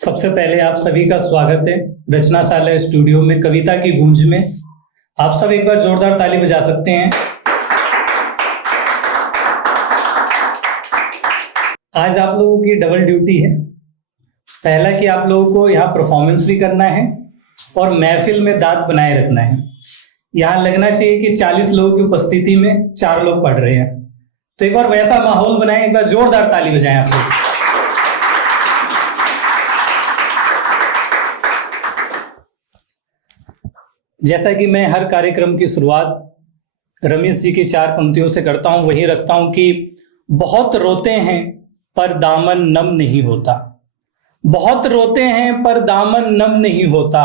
सबसे पहले आप सभी का स्वागत है रचनाशाला स्टूडियो में कविता की गूंज में। आप सब एक बार जोरदार ताली बजा सकते हैं। आज आप लोगों की डबल ड्यूटी है। पहला कि आप लोगों को यहाँ परफॉर्मेंस भी करना है और महफिल में दांत बनाए रखना है। यहाँ लगना चाहिए कि 40 लोगों की उपस्थिति में 4 लोग पढ़ रहे हैं। तो एक बार वैसा माहौल बनाएं, एक बार जोरदार ताली बजाएं आप लोग। जैसा कि मैं हर कार्यक्रम की शुरुआत रमेश जी की 4 पंक्तियों से करता हूं, वही रखता हूं कि बहुत रोते हैं पर दामन नम नहीं होता। बहुत रोते हैं पर दामन नम नहीं होता।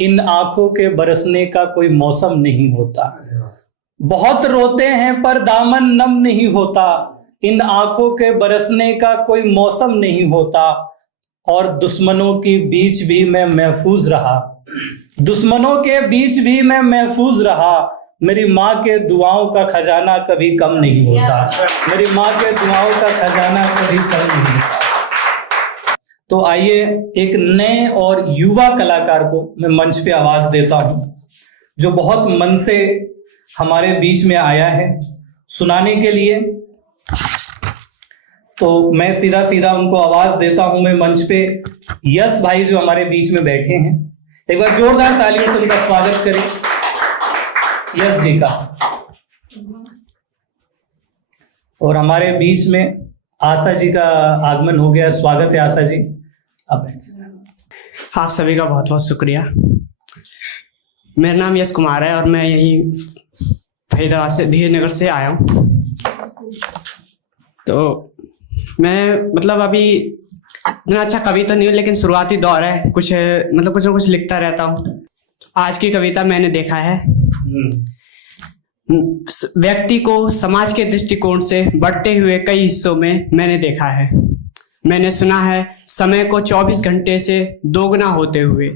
इन आंखों के बरसने का कोई मौसम नहीं होता। बहुत रोते हैं पर दामन नम नहीं होता। इन आंखों के बरसने का कोई मौसम नहीं होता। और दुश्मनों के बीच भी मैं महफूज रहा। दुश्मनों के बीच भी मैं महफूज रहा। मेरी माँ के दुआओं का खजाना कभी कम नहीं होता। मेरी माँ के दुआओं का खजाना कभी कम नहीं होता। तो आइए एक नए और युवा कलाकार को मैं मंच पे आवाज देता हूं, जो बहुत मन से हमारे बीच में आया है सुनाने के लिए। तो मैं सीधा सीधा उनको आवाज देता हूं मैं मंच पे। यश भाई जो हमारे बीच में बैठे हैं, एक बार जोरदार तालियों से उनका स्वागत करें यश जी का। और हमारे बीच में आशा जी का आगमन हो गया। स्वागत है आशा जी। अब आप सभी का बहुत बहुत शुक्रिया। मेरा नाम यश कुमार है और मैं यही फरीदाबाद से धीरनगर से आया हूँ। तो मैं अभी इतना अच्छा कवि तो नहीं हूँ, लेकिन शुरुआती दौर है, कुछ ना कुछ लिखता रहता हूँ। आज की कविता मैंने देखा है व्यक्ति को समाज के दृष्टिकोण से बढ़ते हुए कई हिस्सों में मैंने देखा है। मैंने सुना है समय को 24 घंटे से दोगुना होते हुए।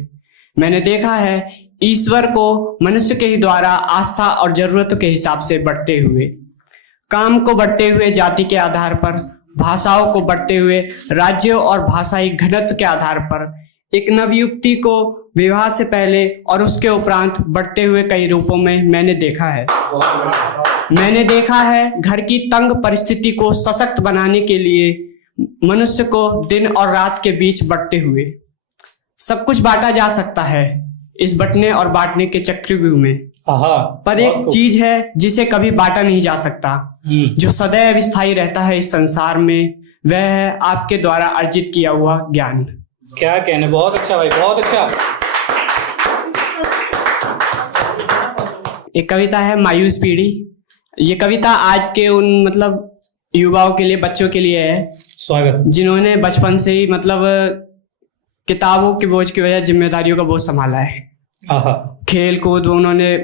मैंने देखा है ईश्वर को मनुष्य के ही द्वारा आस्था और जरूरत के हिसाब से बढ़ते हुए, काम को बढ़ते हुए जाति के आधार पर, भाषाओं को बढ़ते हुए राज्यों और भाषाई घनत्व के आधार पर, एक नवयुक्ति को विवाह से पहले और उसके उपरांत बढ़ते हुए कई रूपों में मैंने देखा है। मैंने देखा है घर की तंग परिस्थिति को सशक्त बनाने के लिए मनुष्य को दिन और रात के बीच बढ़ते हुए। सब कुछ बांटा जा सकता है इस बंटने और बांटने के चक्रव्यूह में, पर एक चीज है जिसे कभी बांटा नहीं जा सकता, जो सदैव स्थायी रहता है इस संसार में। वह है आपके द्वारा अर्जित किया हुआ ज्ञान। क्या कहने, बहुत अच्छा भाई, बहुत अच्छा। एक कविता है मायूस पीढ़ी। ये कविता आज के उन युवाओं के लिए, बच्चों के लिए है। स्वागत। जिन्होंने बचपन से ही किताबों के बोझ की वजह जिम्मेदारियों का बोझ संभाला है। खेल कूद उन्होंने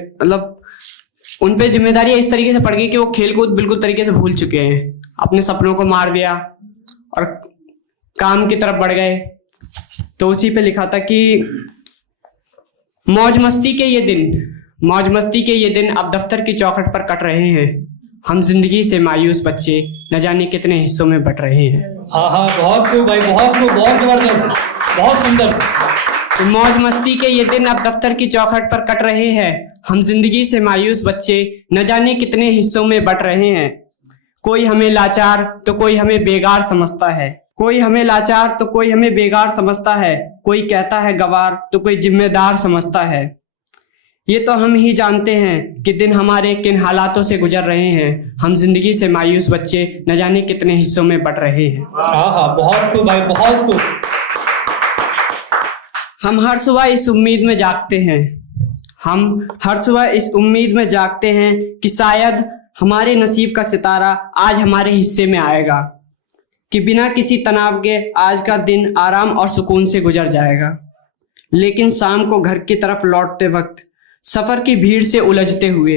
उन पे जिम्मेदारियां इस तरीके से पड़ गई कि वो खेल कूद बिल्कुल तरीके से भूल चुके हैं। अपने सपनों को मार दिया और काम की तरफ बढ़ गए। तो उसी पे लिखा था कि मौज मस्ती के ये दिन अब दफ्तर की चौखट पर कट रहे हैं। हम जिंदगी से मायूस बच्चे न जाने कितने हिस्सों में बट रहे हैं। बहुत खूब भाई, बहुत खूब, बहुत जबरदस्त, बहुत सुंदर। तो मौज मस्ती के ये दिन अब दफ्तर की चौखट पर कट रहे हैं। हम जिंदगी से मायूस बच्चे न जाने कितने हिस्सों में बट रहे हैं। कोई हमें लाचार तो कोई हमें बेगार समझता है। कोई हमें लाचार तो कोई हमें बेगार समझता है। कोई कहता है गवार तो कोई जिम्मेदार समझता है। ये तो हम ही जानते हैं कि दिन हमारे किन हालातों से गुजर रहे हैं। हम जिंदगी से मायूस बच्चे न जाने कितने हिस्सों में बट रहे हैं। बहुत खूब भाई, बहुत खूब। हम हर सुबह इस उम्मीद में जागते हैं कि शायद हमारे नसीब का सितारा आज हमारे हिस्से में आएगा, कि बिना किसी तनाव के आज का दिन आराम और सुकून से गुजर जाएगा। लेकिन शाम को घर की तरफ लौटते वक्त सफर की भीड़ से उलझते हुए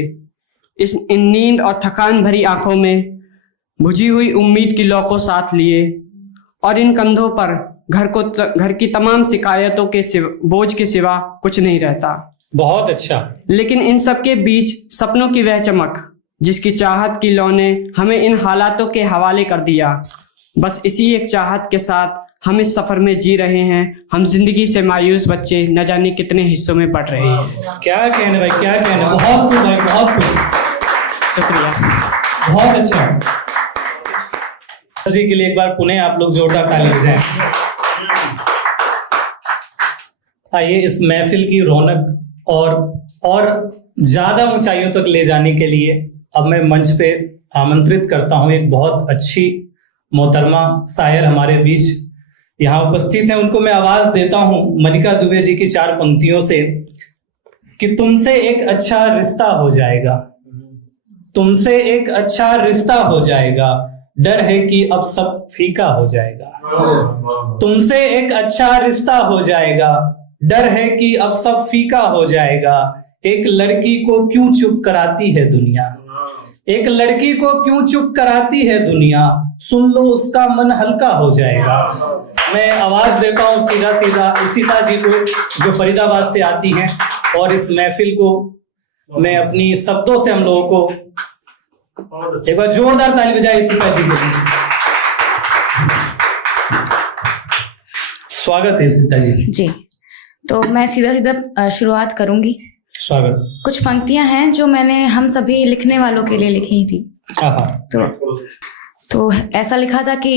इन नींद और थकान भरी आंखों में बुझी हुई उम्मीद की लौ को साथ लिए और इन कंधों पर घर की तमाम शिकायतों के बोझ के सिवा कुछ नहीं रहता। बहुत अच्छा। लेकिन इन सब के बीच सपनों की वह चमक जिसकी चाहत की लौ ने हमें इन हालातों के हवाले कर दिया। बस इसी एक चाहत के साथ हम इस सफर में जी रहे हैं। हम जिंदगी से मायूस बच्चे न जाने कितने हिस्सों में बट रहे हैं। क्या कहने भाई, क्या कहने, बहुत खूब भाई, बहुत खूब, शुक्रिया, बहुत अच्छा जी के लिए एक बार पुनः आप लोग जोरदार ताली बजाएं। आइए इस महफिल की रौनक और ज्यादा ऊंचाइयों तक ले जाने के लिए अब मैं मंच पे आमंत्रित करता हूं एक बहुत अच्छी मोहतरमा शायर हमारे बीच यहाँ उपस्थित है। उनको मैं आवाज देता हूं मनिका दुबे जी की 4 पंक्तियों से कि तुमसे एक अच्छा रिश्ता हो जाएगा, तुमसे एक अच्छा रिश्ता हो जाएगा, डर है कि अब सब फीका हो जाएगा। तुमसे एक अच्छा रिश्ता हो जाएगा, डर है कि अब सब फीका हो जाएगा। एक लड़की को क्यों चुप कराती है दुनिया, एक लड़की को क्यों चुप कराती है दुनिया, सुन लो उसका मन हल्का हो जाएगा। मैं आवाज देता हूँ सीधा उसीता जी को, जो फरीदाबाद से आती हैं, और इस महफिल को मैं अपनी शब्दों से हम लोगों को एक बार जोरदार ताली बजाए सीता जी को। स्वागत है सीता जी। जी, तो मैं सीधा शुरुआत करूंगी। स्वागत। कुछ पंक्तियां हैं जो मैंने हम सभी लिखने वालों के लिए लिखी थी। तो ऐसा लिखा था कि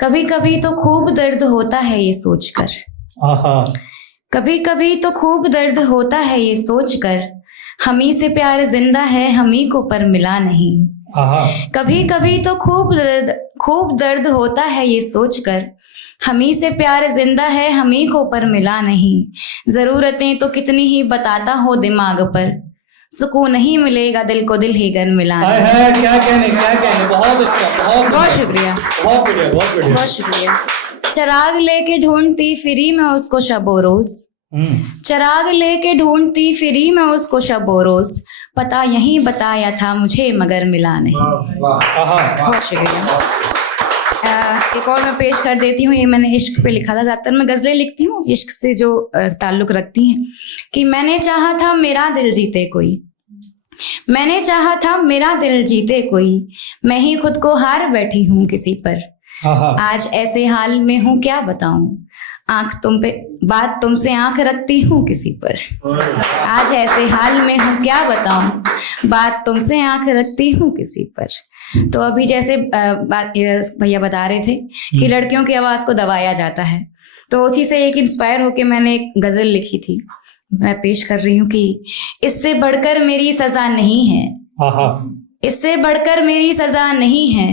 कभी कभी तो खूब दर्द होता है ये सोचकर, कभी कभी तो खूब दर्द होता है ये सोचकर, हम ही से प्यार जिंदा है हम ही को पर मिला नहीं। कभी कभी तो खूब दर्द होता है ये सोचकर, हम ही से प्यार जिंदा है हम ही को पर मिला नहीं। जरूरतें तो कितनी ही बताता हो दिमाग पर, सुकून नहीं मिलेगा दिल को दिल ही गर मिलाना। क्या कहने, क्या कहने, बहुत अच्छा, बहुत शुक्रिया, बहुत बढ़िया, बहुत बढ़िया, बहुत शुक्रिया। चिराग लेके ढूंढती फिरी मैं उसको शबो रोज, चिराग लेके ढूंढती फिरी मैं उसको शबो रोज, पता यही बताया था मुझे मगर मिला नहीं। बहुत शुक्रिया। एक और मैं पेश कर देती हूँ, ये मैंने इश्क पे लिखा था। ज्यादातर मैं गजलें लिखती हूँ इश्क से जो ताल्लुक रखती हैं, कि मैंने चाहा था मेरा दिल जीते कोई, मैंने चाहा था मेरा दिल जीते कोई, मैं ही खुद को हार बैठी हूँ किसी पर। आज ऐसे हाल में हूँ क्या बताऊं, आंख तुम पे बात तुमसे आंख रखती हूँ किसी पर। आज ऐसे हाल में हूँ क्या बताऊं, बात तुमसे आंख रखती हूँ किसी पर। तो अभी जैसे बात भैया बता रहे थे कि लड़कियों की आवाज को दबाया जाता है, तो उसी से एक इंस्पायर होके मैंने एक गजल लिखी थी, मैं पेश कर रही हूँ कि इससे बढ़कर मेरी सजा नहीं है, इससे बढ़कर मेरी सजा नहीं है,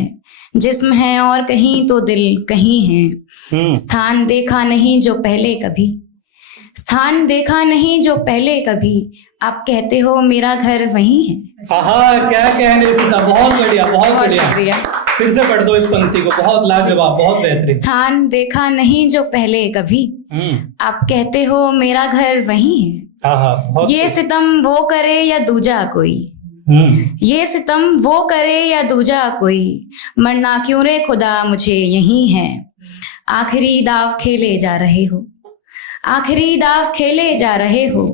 जिस्म है और कहीं तो दिल कहीं है। स्थान देखा नहीं जो पहले कभी, स्थान देखा नहीं जो पहले कभी, आप कहते हो मेरा घर वहीं है। क्या कहने सीता, बहुत बढ़िया, बहुत बढ़िया। शुक्रिया। फिर से पढ़ दो इस पंक्ति को, बहुत लाजवाब, बहुत बेहतरीन। स्थान देखा नहीं जो पहले कभी, आप कहते हो मेरा घर वहीं है। ये सितम वो करे या दूजा कोई, ये सितम वो करे या दूजा कोई, मरना क्यों रे खुदा मुझे यही है। आखिरी दाव खेले जा रहे हो, आखिरी दाव खेले जा रहे हो,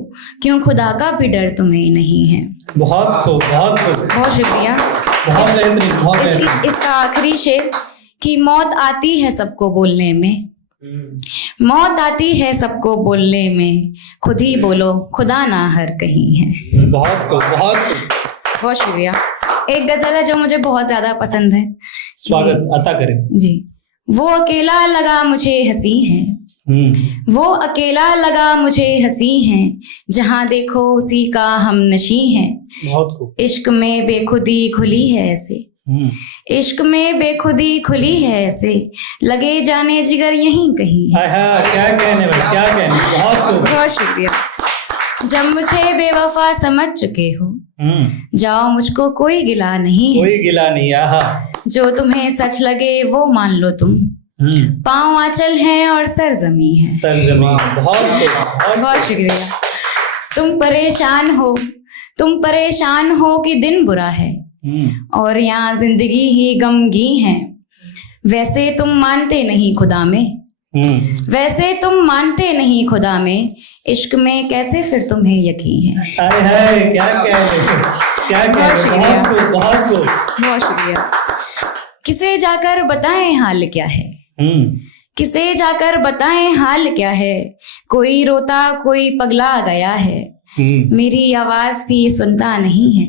क्यों खुदा का भी डर तुम्हें नहीं है। बहुत खूब, बहुत खूब, बहुत शुक्रिया। बहुत बेहतरीन, बहुत बेहतरीन। इसका आखिरी शेर कि मौत आती है सबको बोलने में, मौत आती है सबको बोलने में, खुद ही बोलो खुदा ना हर कहीं है। बहुत खूब, बहुत खूब, बहुत शुक्रिया। एक गजल है जो मुझे बहुत ज्यादा पसंद है। स्वागत अता करें जी। वो अकेला लगा मुझे हंसी है, वो अकेला लगा मुझे हंसी है, जहां देखो उसी का हम नशी है। बहुत खूब। इश्क में बेखुदी खुली है ऐसे, इश्क में बेखुदी खुली है ऐसे, लगे जाने जिगर यहीं कहीं है। क्या कहने भाई, क्या कहने, बहुत खूब। बहुत शुक्रिया। जब मुझे बेवफा समझ चुके हो, जाओ मुझको कोई गिला नहीं है, कोई गिला नहीं। जो तुम्हें सच लगे वो मान लो तुम, पाँव आंचल है और सर जमी है। सर जमी। बहुत शुक्रिया। तुम परेशान हो, तुम परेशान हो कि दिन बुरा है, और यहाँ जिंदगी ही गमगी है। वैसे तुम मानते नहीं खुदा में, वैसे तुम मानते नहीं खुदा में, इश्क में कैसे फिर तुम्हें यकीन है। क्या कह रहे, क्या कह रहे। बहुत शुक्रिया। किसे जाकर बताएं हाल क्या है, किसे जाकर बताएं हाल क्या है, कोई रोता कोई पगला गया है। मेरी आवाज भी सुनता नहीं है,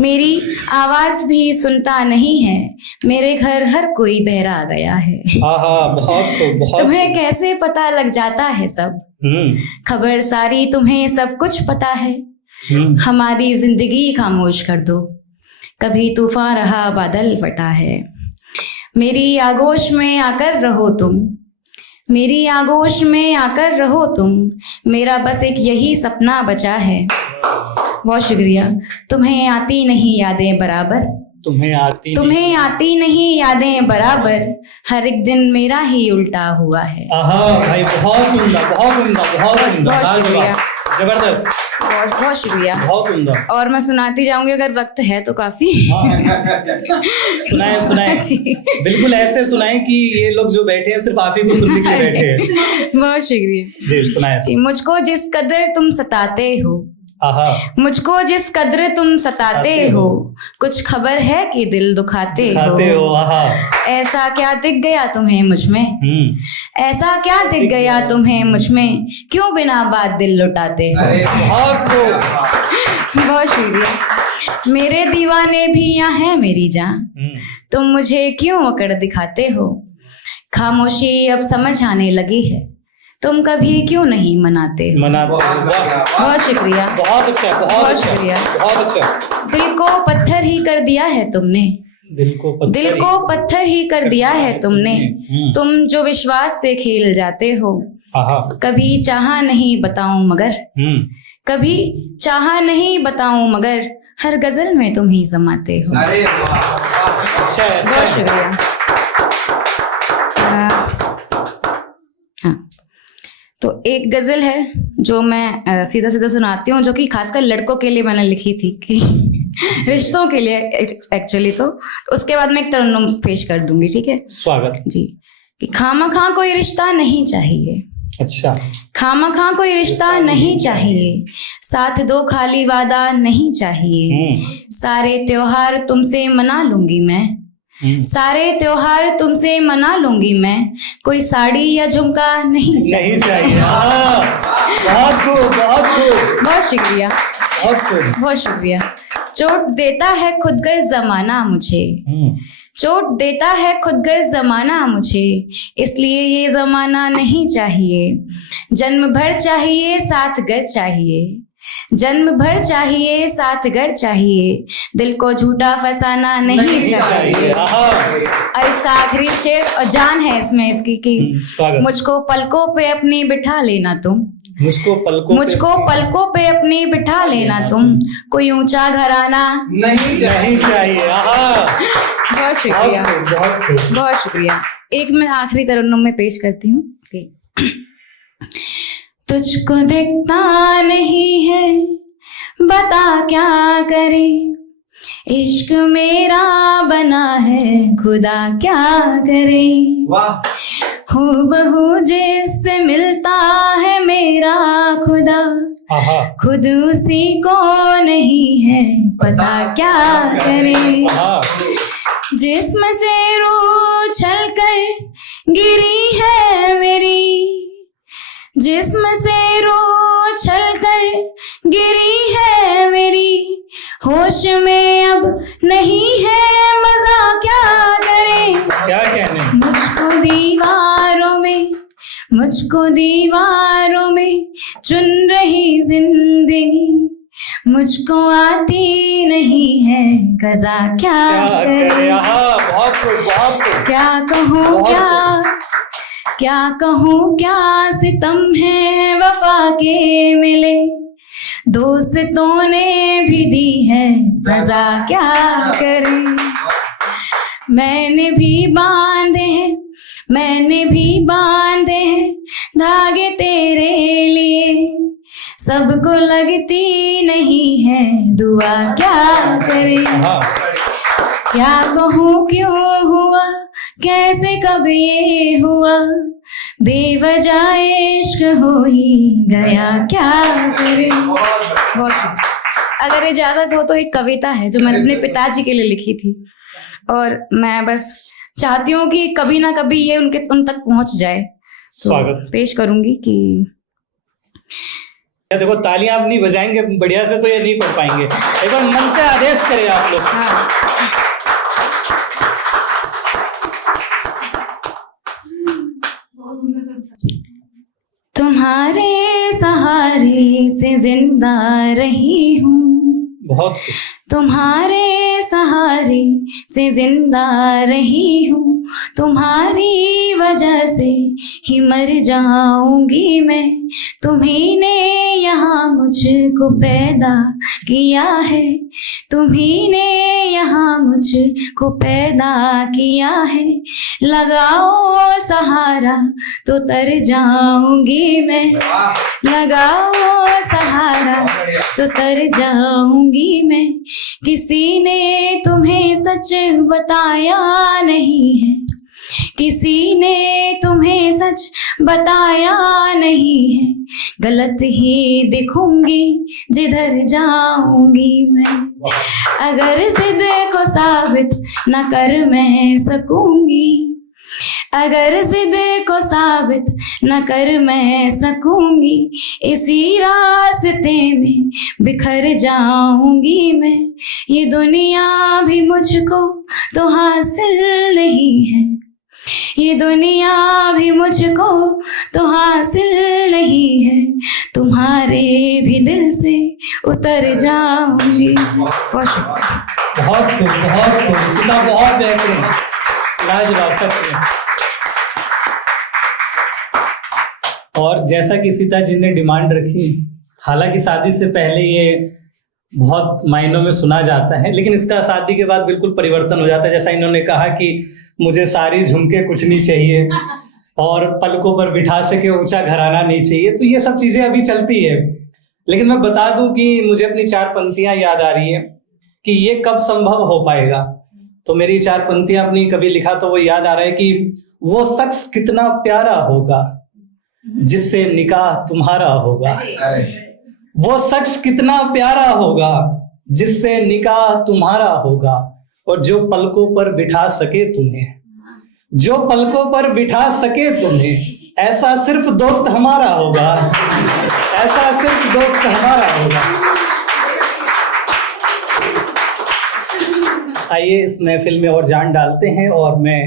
मेरी आवाज भी सुनता नहीं है, मेरे घर हर कोई बहरा गया है। बहुत तुम्हें कैसे पता लग जाता है सब, खबर सारी तुम्हें सब कुछ पता है। हमारी जिंदगी खामोश कर दो, कभी तूफान रहा बादल फटा है। मेरी आगोश में आकर रहो तुम, मेरी आगोश में आकर रहो तुम, मेरा बस एक यही सपना बचा है। बहुत शुक्रिया। तुम्हें आती नहीं यादें बराबर, तुम्हें आती नहीं यादें बराबर, हर एक दिन मेरा ही उल्टा हुआ है। भाई बहुत उम्दा, बहुत उम्दा, बहुत उम्दा, जबरदस्त, बहुत शुक्रिया, बहुत उम्दा। और मैं सुनाती जाऊंगी अगर वक्त है तो काफी। सुनाए बिल्कुल ऐसे सुनाए कि ये लोग जो बैठे हैं सिर्फ आप ही को सुनने के लिए बैठे हैं। बहुत शुक्रिया जी, सुनाए। मुझको जिस कदर तुम सताते हो, मुझको जिस कदर तुम सताते हो, कुछ खबर है कि दिल दुखाते हो। ऐसा क्या दिख गया तुम्हें मुझ में, ऐसा क्या दिख गया तुम्हें मुझ में, क्यों बिना बात दिल लुटाते हो। बहुत शुक्रिया। मेरे दीवाने भी यहाँ है मेरी जान, तुम मुझे क्यों अकड़ दिखाते हो। खामोशी अब समझ आने लगी है, तुम कभी क्यों नहीं मनाते हो। बहुत शुक्रिया, बहुत अच्छा, बहुत शुक्रिया, बहुत अच्छा। दिल को पत्थर ही कर दिया है तुमने, दिल को पत्थर ही कर दिया है तुमने। तुम जो विश्वास से खेल जाते हो, कभी चाहा नहीं बताऊं मगर, कभी चाहा नहीं बताऊं मगर, हर गजल में तुम ही समाते हो। बहुत शुक्रिया। हाँ, तो एक गजल है जो मैं सीधा सीधा सुनाती हूँ, जो कि खासकर लड़कों के लिए मैंने लिखी थी, कि रिश्तों के लिए एक्चुअली। तो उसके बाद मैं एक तरन्नुम पेश कर दूंगी, ठीक है। स्वागत जी। कि खामखा कोई रिश्ता नहीं चाहिए, अच्छा, खामखा कोई रिश्ता नहीं चाहिए, साथ दो खाली वादा नहीं चाहिए। सारे त्योहार तुमसे मना लूंगी मैं, सारे त्योहार तुमसे मना लूंगी मैं, कोई साड़ी या झुमका नहीं चाहिए। बहुत खूब, बहुत खूब, बहुत शुक्रिया, बहुत शुक्रिया। चोट देता है खुदगर जमाना मुझे, चोट देता है खुदगर जमाना मुझे, इसलिए ये जमाना नहीं चाहिए। जन्म भर चाहिए साथ घर चाहिए, जन्म भर चाहिए साथ घर चाहिए, दिल को झूठा फसाना नहीं चाहिए। और इसका आखिरी शेर और जान है इसमें इसकी कि मुझको पलकों पे अपनी बिठा लेना तुम, मुझको पलकों पे अपनी बिठा लेना तुम, कोई ऊंचा घराना नहीं चाहिए। बहुत शुक्रिया, बहुत शुक्रिया। एक मैं आखिरी तरन्नुम में पेश करती हूँ। तुझको दिखता नहीं है बता क्या करे, इश्क मेरा बना है खुदा क्या करे। हूबहू जिससे मिलता है मेरा खुदा, खुद उसी को नहीं है पता क्या करे। जिस्म से रूह छलकर गिरी है मेरी, जिस्म से रूह छलकर गिरी है मेरी, होश में अब नहीं है मजा क्या करे। क्या कहने। मुझको दीवारों में चुन रही जिंदगी, मुझको आती नहीं है कज़ा क्या करे। क्या कहूँ क्या कहूँ क्या सितम है वफा के मिले, दोस्तों ने भी दी है सजा क्या करे। मैंने भी बांधे हैं धागे तेरे लिए, सबको लगती नहीं है दुआ क्या करे। क्या कहूँ क्यों हुआ कैसे कब ये हुआ, बेवजह इश्क हो ही गया क्या करे। बहुत अगर इजाजत हो तो एक कविता है जो मैंने अपने पिताजी के लिए लिखी थी, और मैं बस चाहती हूँ कि कभी ना कभी ये उन तक पहुंच जाए। स्वागत। पेश करूंगी कि देखो तालियां आप नहीं बजाएंगे बढ़िया से तो ये नहीं पढ़ पाएंगे, एक बार मन से आदेश करें आप लोग। हाँ। तुम्हारे सहारे से जिंदा रही हूँ, बहुत तुम्हारे सहारे से जिंदा रही हूँ, तुम्हारी वजह से ही मर जाऊंगी मैं। तुम्ही ने यहाँ मुझको पैदा किया है, तुम्ही ने यहाँ मुझको पैदा किया है। लगाओ सहारा तो तर जाऊंगी मैं, लगाओ सहारा तो तर जाऊंगी मैं। किसी ने तुम्हें सच बताया नहीं है, किसी ने तुम्हें सच बताया नहीं है। गलत ही दिखूंगी जिधर जाऊंगी मैं, अगर जिद को साबित न कर मैं सकूंगी, अगर जिद को साबित न कर मैं सकूंगी। इसी रास्ते में बिखर जाऊंगी मैं। ये दुनिया भी मुझको तो हासिल नहीं है, ये दुनिया भी मुझको तो हासिल नहीं है। तुम्हारे भी दिल से उतर जाऊंगी। बहुत खूब, सीता बहुत बेहतरीन, लाजवाब सच। और जैसा कि सीता जी ने डिमांड रखी, हालांकि शादी से पहले ये बहुत मायनों में सुना जाता है, लेकिन इसका शादी के बाद बिल्कुल परिवर्तन हो जाता है। जैसा इन्होंने कहा कि मुझे सारी झुमके कुछ नहीं चाहिए और पलकों पर बिठा सके ऊंचा घराना नहीं चाहिए, तो ये सब चीजें अभी चलती है। लेकिन मैं बता दूं कि मुझे अपनी 4 पंक्तियां याद आ रही है कि ये कब संभव हो पाएगा। तो मेरी 4 पंक्तियां अपनी कभी लिखा तो वो याद आ रहा है कि वो शख्स कितना प्यारा होगा जिससे निकाह तुम्हारा होगा, वो शख्स कितना प्यारा होगा जिससे निकाह तुम्हारा होगा। और जो पलकों पर बिठा सके तुम्हें, जो पलकों पर बिठा सके तुम्हें, ऐसा सिर्फ दोस्त हमारा होगा, ऐसा सिर्फ दोस्त हमारा होगा। आइए इस महफिल में और जान डालते हैं और मैं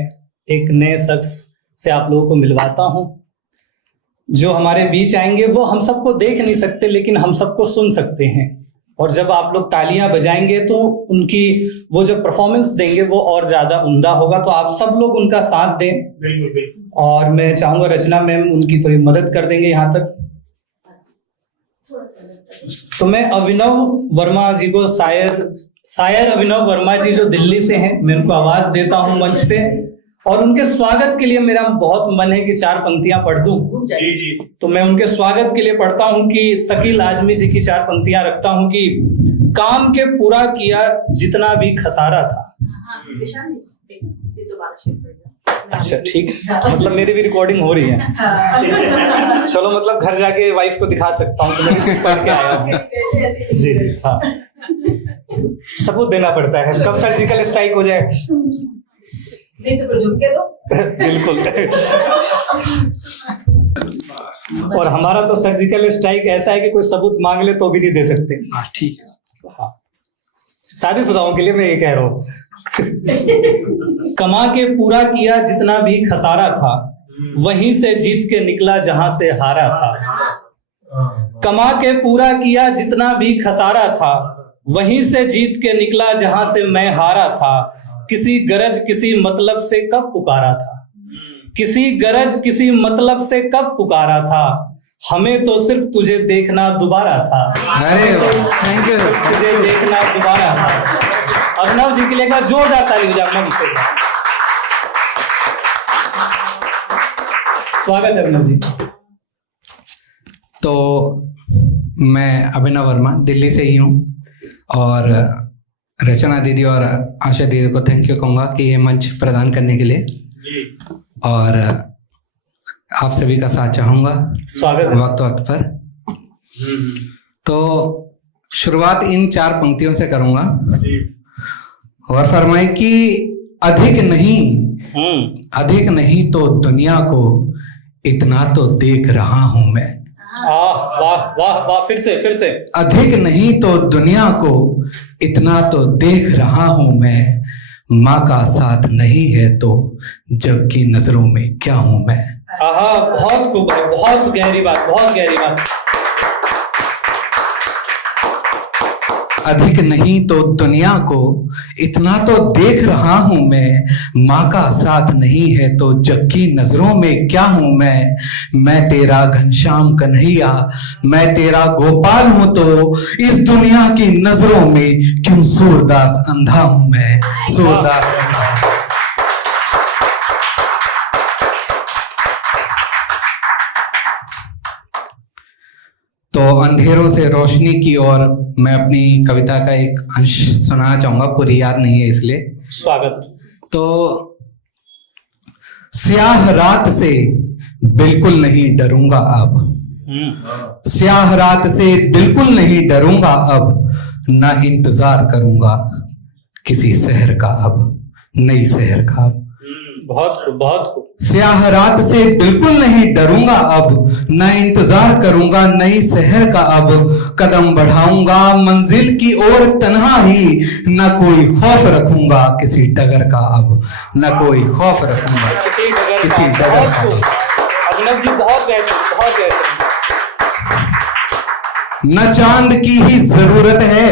एक नए शख्स से आप लोगों को मिलवाता हूं जो हमारे बीच आएंगे। वो हम सबको देख नहीं सकते लेकिन हम सबको सुन सकते हैं, और जब आप लोग तालियां बजाएंगे तो उनकी वो जो परफॉर्मेंस देंगे वो और ज्यादा उम्दा होगा। तो आप सब लोग उनका साथ दें। बिल्कुल। और मैं चाहूंगा रचना मैम उनकी थोड़ी मदद कर देंगे यहाँ तक। तो मैं अभिनव वर्मा जी को, शायर अभिनव वर्मा जी जो दिल्ली से हैं, मैं उनको आवाज देता हूँ मंच पे, और उनके स्वागत के लिए मेरा बहुत मन है कि 4 पंक्तियां पढ़ दूं। जी। तो मैं उनके स्वागत के लिए पढ़ता हूं कि शकील आजमी जी की 4 पंक्तियां रखता हूं कि काम के पूरा किया जितना भी खसारा था। अच्छा ठीक है, मतलब मेरी भी रिकॉर्डिंग हो रही है। चलो, मतलब घर जाके वाइफ को दिखा सकता हूँ कि मैं कुछ पढ़ के आया हूँ। जी हाँ, सबूत देना पड़ता है, कब सर्जिकल स्ट्राइक हो जाए। नहीं तो झुमके दो। बिल्कुल। और हमारा तो सर्जिकल स्ट्राइक ऐसा है कि कोई सबूत मांग ले तो भी नहीं दे सकते। ठीक है। हाँ, शादीशुदाओं के लिए मैं ये कह रहा हूँ। कमा के पूरा किया जितना भी खसारा था, वहीं से जीत के निकला जहां से हारा था। कमा के पूरा किया जितना भी खसारा था, वहीं से जीत के निकला जहां से मैं हारा था। किसी गरज किसी मतलब से कब पुकारा था, किसी गरज किसी मतलब से कब पुकारा था। हमें तो सिर्फ तुझे देखना दोबारा था। अरे थैंक यू। तुझे देखना दोबारा था। अभिनव जी के लिए का जोरदार ताली बजाओ मंच पे। स्वागत है अभिनव जी। तो मैं अभिनव वर्मा दिल्ली से ही हूँ, और रचना दीदी और आशा दीदी को थैंक यू कहूँगा कि ये मंच प्रदान करने के लिए, और आप सभी का साथ चाहूँगा स्वागत है वक्त पर। तो शुरुआत इन 4 पंक्तियों से करूँगा। और फरमाए कि अधिक नहीं अधिक नहीं तो दुनिया को इतना तो देख रहा हूं मैं। वाह वाह वाह, फिर से। अधिक नहीं तो दुनिया को इतना तो देख रहा हूं मैं, माँ का साथ नहीं है तो जग की नजरों में क्या हूं मैं। बहुत खूब भाई, बहुत गहरी बात। अधिक नहीं तो दुनिया को इतना तो देख रहा हूं मैं, माँ का साथ नहीं है तो जग की नजरों में क्या हूं मैं तेरा घनश्याम कन्हैया, मैं तेरा गोपाल हूं तो इस दुनिया की नजरों में क्यों सूरदास अंधा हूं मैं, सूरदास अंधा। तो अंधेरों से रोशनी की ओर मैं अपनी कविता का एक अंश सुनाना चाहूंगा, पूरी याद नहीं है इसलिए। स्वागत। तो स्याह रात से बिल्कुल नहीं डरूंगा अब, स्याह रात से बिल्कुल नहीं डरूंगा अब, ना इंतजार करूंगा किसी शहर का अब, नई शहर का अब। बहुत खूब। स्याह रात से बिल्कुल नहीं डरूंगा अब, न इंतजार करूंगा नई शहर का अब, कदम बढ़ाऊंगा मंजिल की ओर तन्हा ही, न कोई खौफ रखूंगा किसी डगर का अब, न कोई खौफ रखूंगा किसी डगर का। अभिनव जी बहुत बेहतरीन। न चांद की ही जरूरत है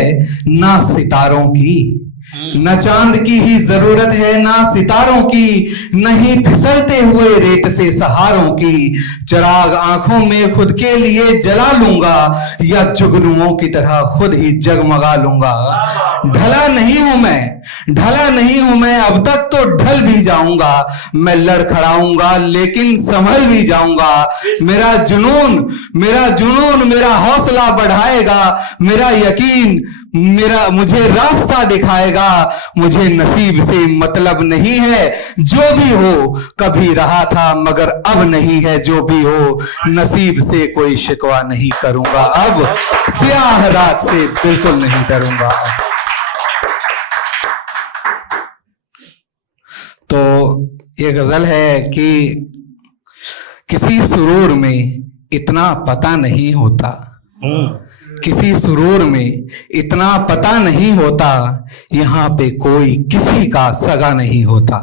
ना सितारों की, न चांद की ही जरूरत है ना सितारों की, नहीं फिसलते हुए रेत से सहारों की, चिराग आंखों में खुद के लिए जला लूंगा या जुगनुओं की तरह खुद ही जगमगा लूंगा। ढला नहीं हूं मैं अब तक तो ढल भी जाऊंगा, मैं लड़खड़ाऊंगा लेकिन संभल भी जाऊंगा। मेरा जुनून मेरा हौसला बढ़ाएगा, मेरा यकीन मुझे रास्ता दिखाएगा। मुझे नसीब से मतलब नहीं है, जो भी हो कभी रहा था मगर अब नहीं है, जो भी हो नसीब से कोई शिकवा नहीं करूंगा अब, स्याह रात से बिल्कुल नहीं डरूंगा। तो ये गजल है कि किसी सुरूर में इतना पता नहीं होता, किसी सुरूर में इतना पता नहीं होता, यहाँ पे कोई किसी का सगा नहीं होता।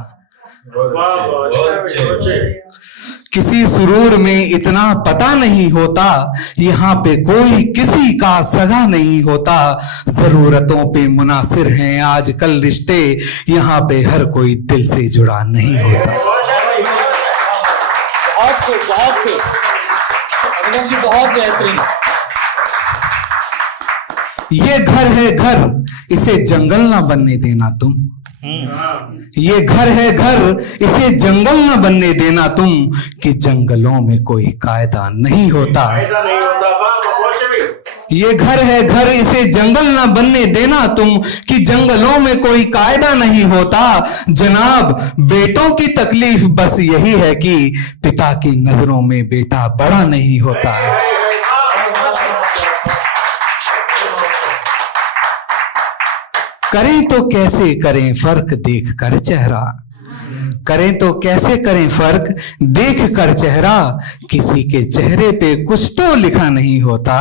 किसी सुरूर में इतना पता नहीं होता, यहाँ पे कोई किसी का सगा नहीं होता। जरूरतों पे मुनासिर हैं आजकल रिश्ते, यहाँ पे हर कोई दिल से जुड़ा नहीं होता। बहुत अभिनव जी बहुत बेहतरीन। ये घर है घर, इसे जंगल ना बनने देना तुम, ये घर है घर, इसे जंगल ना बनने देना तुम, कि जंगलों में कोई कायदा नहीं होता। ये घर है घर, इसे जंगल ना बनने देना तुम, कि जंगलों में कोई कायदा नहीं होता। जनाब बेटों की तकलीफ बस यही है कि पिता की नजरों में बेटा बड़ा नहीं होता। करें तो कैसे करें फर्क देख कर चेहरा, करें तो कैसे करें फर्क देख कर चेहरा, किसी के चेहरे पे कुछ तो लिखा नहीं होता।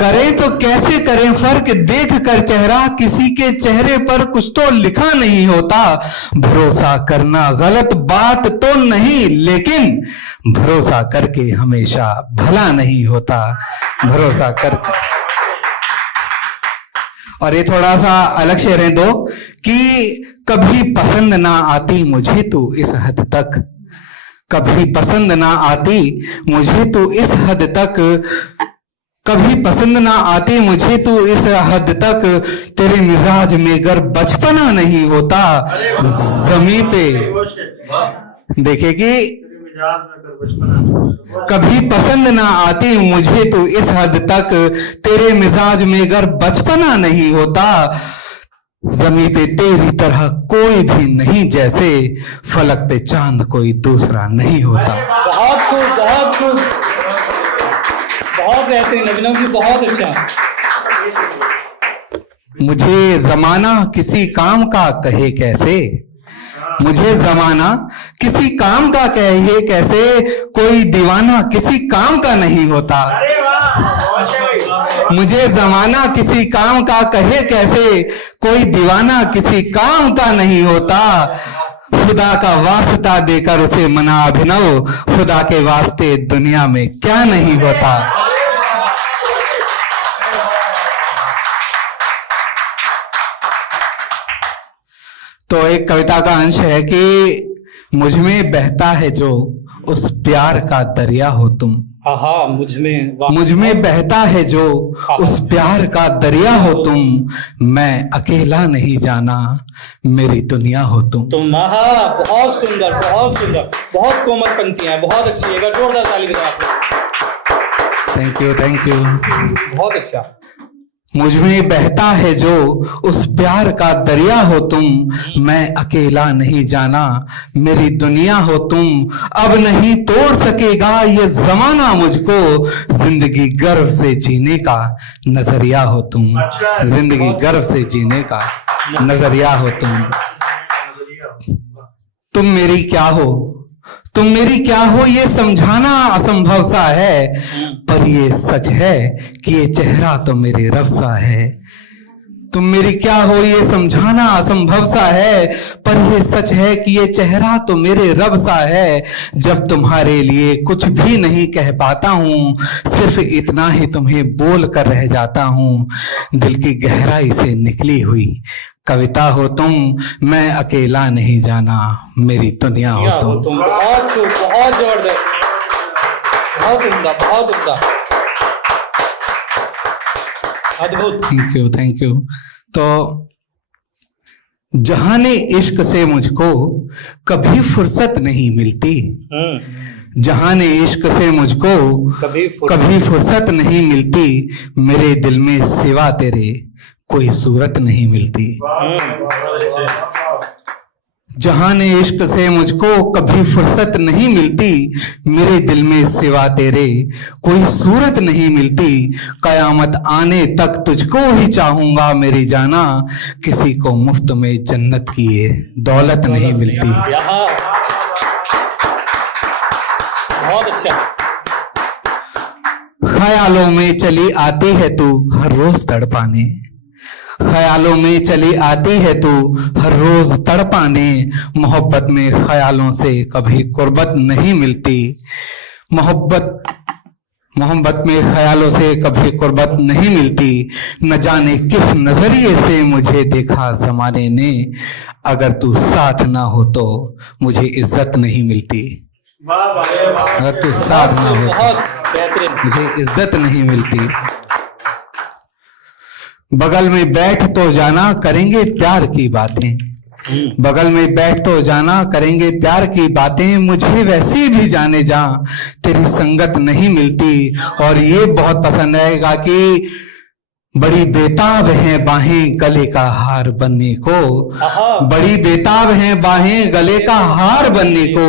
करें तो कैसे करें फर्क देख कर चेहरा, किसी के चेहरे पर कुछ तो लिखा नहीं होता। भरोसा करना गलत बात तो नहीं, लेकिन भरोसा करके हमेशा भला नहीं होता। भरोसा करके। और ये थोड़ा सा अलग शेर है दो, कि कभी पसंद ना आती मुझे तू इस हद तक, कभी पसंद ना आती मुझे तू इस हद तक, कभी पसंद ना आती मुझे तू इस हद तक, तेरे मिजाज में गर बचपना नहीं होता। जमीन पे देखेगी, कभी पसंद ना आती मुझे तो इस हद तक, तेरे मिजाज में गर बचपना नहीं होता। जमीन पे तेरी तरह कोई भी नहीं, जैसे फलक पे चांद कोई दूसरा नहीं होता। बहुत खूब बहुत बेहतरीन अभिनव जी, बहुत अच्छा। मुझे जमाना किसी काम का कहे कैसे, मुझे जमाना किसी काम का कहे कैसे, कोई दीवाना किसी काम का नहीं होता। मुझे जमाना किसी काम का कहे कैसे, कोई दीवाना किसी काम का नहीं होता। खुदा का वास्ता देकर उसे मना अभिनव, खुदा के वास्ते दुनिया में क्या नहीं होता। तो एक कविता का अंश है कि मुझ में बहता है जो उस प्यार का दरिया हो तुम। हाँ, मुझ में बहता है जो उस प्यार का दरिया हो तुम। मैं अकेला नहीं जाना मेरी दुनिया हो तुम। बहुत सुंदर, बहुत सुंदर, बहुत कोमल पंक्तियां, बहुत अच्छी है। जोरदार ताली बजाओ आपको। Thank you. बहुत अच्छा। मुझ में बहता है जो उस प्यार का दरिया हो तुम। मैं अकेला नहीं जाना मेरी दुनिया हो तुम। अब नहीं तोड़ सकेगा ये जमाना मुझको, जिंदगी गर्व से जीने का नजरिया हो तुम। जिंदगी गर्व से जीने का नजरिया हो तुम। तुम मेरी क्या हो, तुम मेरी क्या हो ये समझाना असंभव सा है, पर ये सच है कि ये चेहरा तो मेरे रब सा है। तुम मेरी क्या हो ये समझाना असंभव सा है, पर ये सच है कि ये चेहरा तो मेरे रब सा है। जब तुम्हारे लिए कुछ भी नहीं कह पाता हूँ, सिर्फ इतना ही तुम्हें बोल कर रह जाता हूँ। दिल की गहराई से निकली हुई कविता हो तुम। मैं अकेला नहीं जाना मेरी दुनिया हो तुम। बहुत जबरदस्त, बहुत उम्दा, बहुत उम्दा, अद्भुत। Thank you. तो जहाने इश्क से मुझको कभी फुर्सत नहीं मिलती, जहाने इश्क से मुझको कभी फुर्सत नहीं मिलती। मेरे दिल में सिवा तेरे कोई सूरत नहीं मिलती। जहाने इश्क से मुझको कभी फुर्सत नहीं मिलती, मेरे दिल में सिवा तेरे कोई सूरत नहीं मिलती। कयामत आने तक तुझको ही चाहूंगा मेरी जाना, किसी को मुफ्त में जन्नत की ये दौलत नहीं मिलती। बहुत अच्छा। ख्यालों में चली आती है तू हर रोज तड़पाने, ख्यालों में चली आती है तू हर रोज तड़पाने। मोहब्बत में ख्यालों से कभी कुर्बत नहीं मिलती। मोहब्बत में ख्यालों से कभी कुर्बत नहीं मिलती। न जाने किस नजरिए से मुझे देखा जमाने ने, अगर तू साथ ना हो तो मुझे इज्जत नहीं मिलती। अगर तू साथ ना हो तो मुझे इज्जत नहीं मिलती। बगल में बैठ तो जाना करेंगे प्यार की बातें, बगल में बैठ तो जाना करेंगे प्यार की बातें। मुझे वैसे भी जाने जा तेरी संगत नहीं मिलती। और ये बहुत पसंद आएगा कि बड़ी बेताब हैं बाहें गले का हार बनने को, बड़ी बेताब हैं बाहें गले का हार बनने को।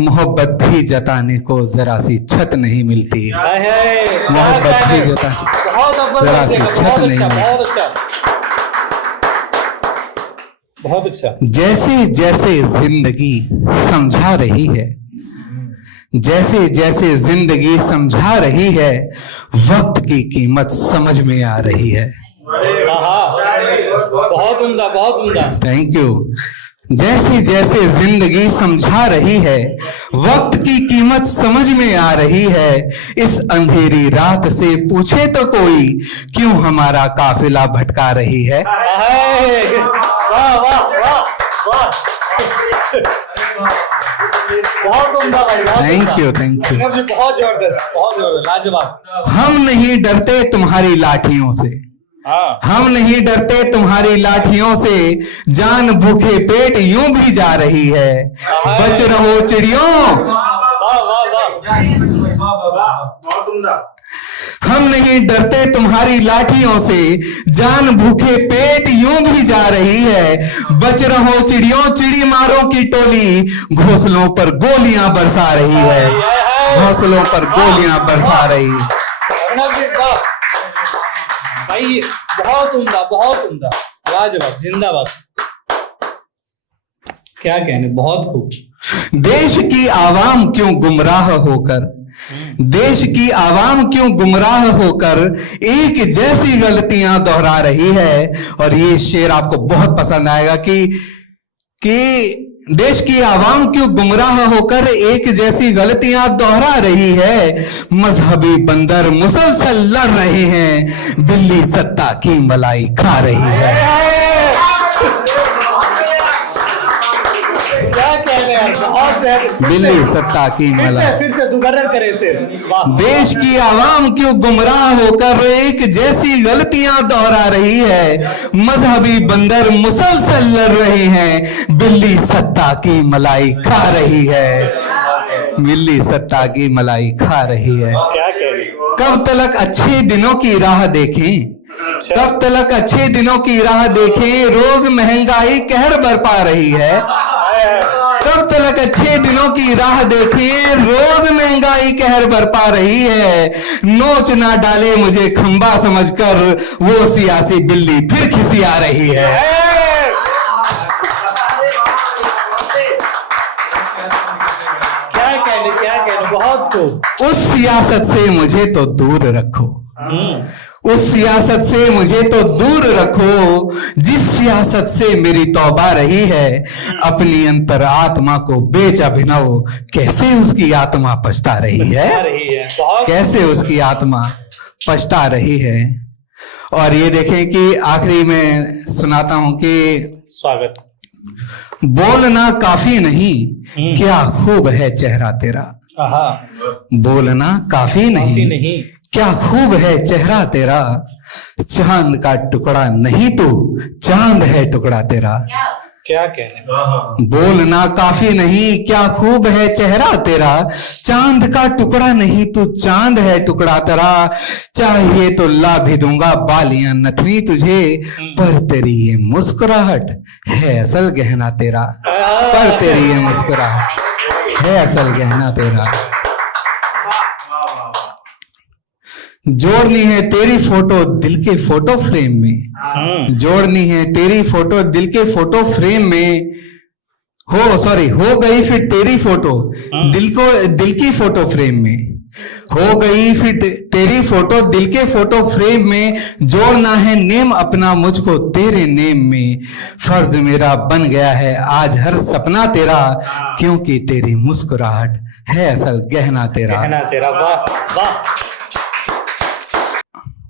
मोहब्बत भी जताने को जरा सी छत नहीं मिलती। मोहब्बत भी जताने जरा सी छत नहीं मिलती। बहुत अच्छा। जैसे जैसे जिंदगी समझा रही है, जैसे जैसे जिंदगी समझा रही है, वक्त की कीमत समझ में आ रही है। बहुत उम्दा, बहुत उम्दा। Thank you. जैसे जैसे जिंदगी समझा रही है, वक्त की कीमत समझ में आ रही है। इस अंधेरी रात से पूछे तो कोई, क्यों हमारा काफिला भटका रही है। वाह वाह वाह वाह, बहुत उम्दा भाई। Thank you. बहुत जबरदस्त, बहुत जबरदस्त, लाजवाब। हम नहीं डरते तुम्हारी लाठियों से, हम नहीं डरते तुम्हारी लाठियों से। जान भूखे पेट यूं भी जा रही है, बच रहो चिड़ियों। हम नहीं डरते तुम्हारी लाठियों से, जान भूखे पेट यूं भी जा रही है। बच रहो चिड़ियों, चिड़ी मारों की टोली घोंसलों पर गोलियां बरसा रही है, घोंसलों पर गोलियां बरसा रही है। भाई बहुत उम्दा, बहुत उम्दा, लाजवाब, जिंदाबाद। क्या कहने, बहुत खूब। देश की आवाम क्यों गुमराह होकर, देश की आवाम क्यों गुमराह होकर एक जैसी गलतियां दोहरा रही है। और ये शेर आपको बहुत पसंद आएगा कि देश की आवाम क्यों गुमराह होकर एक जैसी गलतियां दोहरा रही है। मजहबी बंदर मुसलसल लड़ रहे हैं, बिल्ली सत्ता की मलाई खा रही है। क्या कहने यार, बहुत बेहतर। बिल्ली सत्ता की मलाई। फिर से दोबारा करे से। देश की आवाम क्यों गुमराह होकर एक जैसी गलतियां दोहरा रही है। मजहबी बंदर मुसलसल लड़ रहे हैं, बिल्ली सत्ता की मलाई खा रही है। बिल्ली सत्ता की मलाई खा रही है। क्या कहने। कब तलक अच्छे दिनों की राह देखें, कब तलक अच्छे दिनों की राह देखें, रोज महंगाई कहर बरपा रही है। कब तलक अच्छे दिनों की राह देखें, रोज महंगाई कहर बरपा रही है। नोच ना डाले मुझे खंबा समझकर, वो सियासी बिल्ली फिर खिसिया रही है। क्या कहने, बहुत खूब। उस सियासत से मुझे तो दूर रखो, उस सियासत से मुझे तो दूर रखो, जिस सियासत से मेरी तौबा रही है। अपनी अंतर आत्मा को बेच अभिनव, कैसे उसकी आत्मा पछता रही है, कैसे उसकी आत्मा पछता रही है। और ये देखें कि आखिरी में सुनाता हूं कि स्वागत। बोलना काफी नहीं, क्या खूब है चेहरा तेरा। बोलना काफी नहीं, क्या खूब है चेहरा तेरा। चांद का टुकड़ा नहीं तू, चांद है टुकड़ा तेरा। क्या कहने। बोलना काफी नहीं, क्या खूब है चेहरा तेरा। चांद का टुकड़ा नहीं तू, चांद है टुकड़ा तेरा। चाहिए तो ला भी दूंगा बालियां नथनी तुझे, पर तेरी ये मुस्कुराहट है असल गहना तेरा। पर तेरी ये मुस्कुराहट है असल गहना तेरा। जोड़नी है तेरी फोटो दिल के फोटो फ्रेम में, जोड़नी है तेरी फोटो दिल के फोटो फ्रेम में। हो गई फिर तेरी फोटो दिल की फोटो फ्रेम में। हो गई फिर तेरी फोटो दिल के फोटो फ्रेम में। जोड़ना है नेम अपना मुझको तेरे नेम में। फर्ज मेरा बन गया है आज हर सपना तेरा, क्योंकि तेरी मुस्कुराहट है असल गहना तेरा। वाह वाह।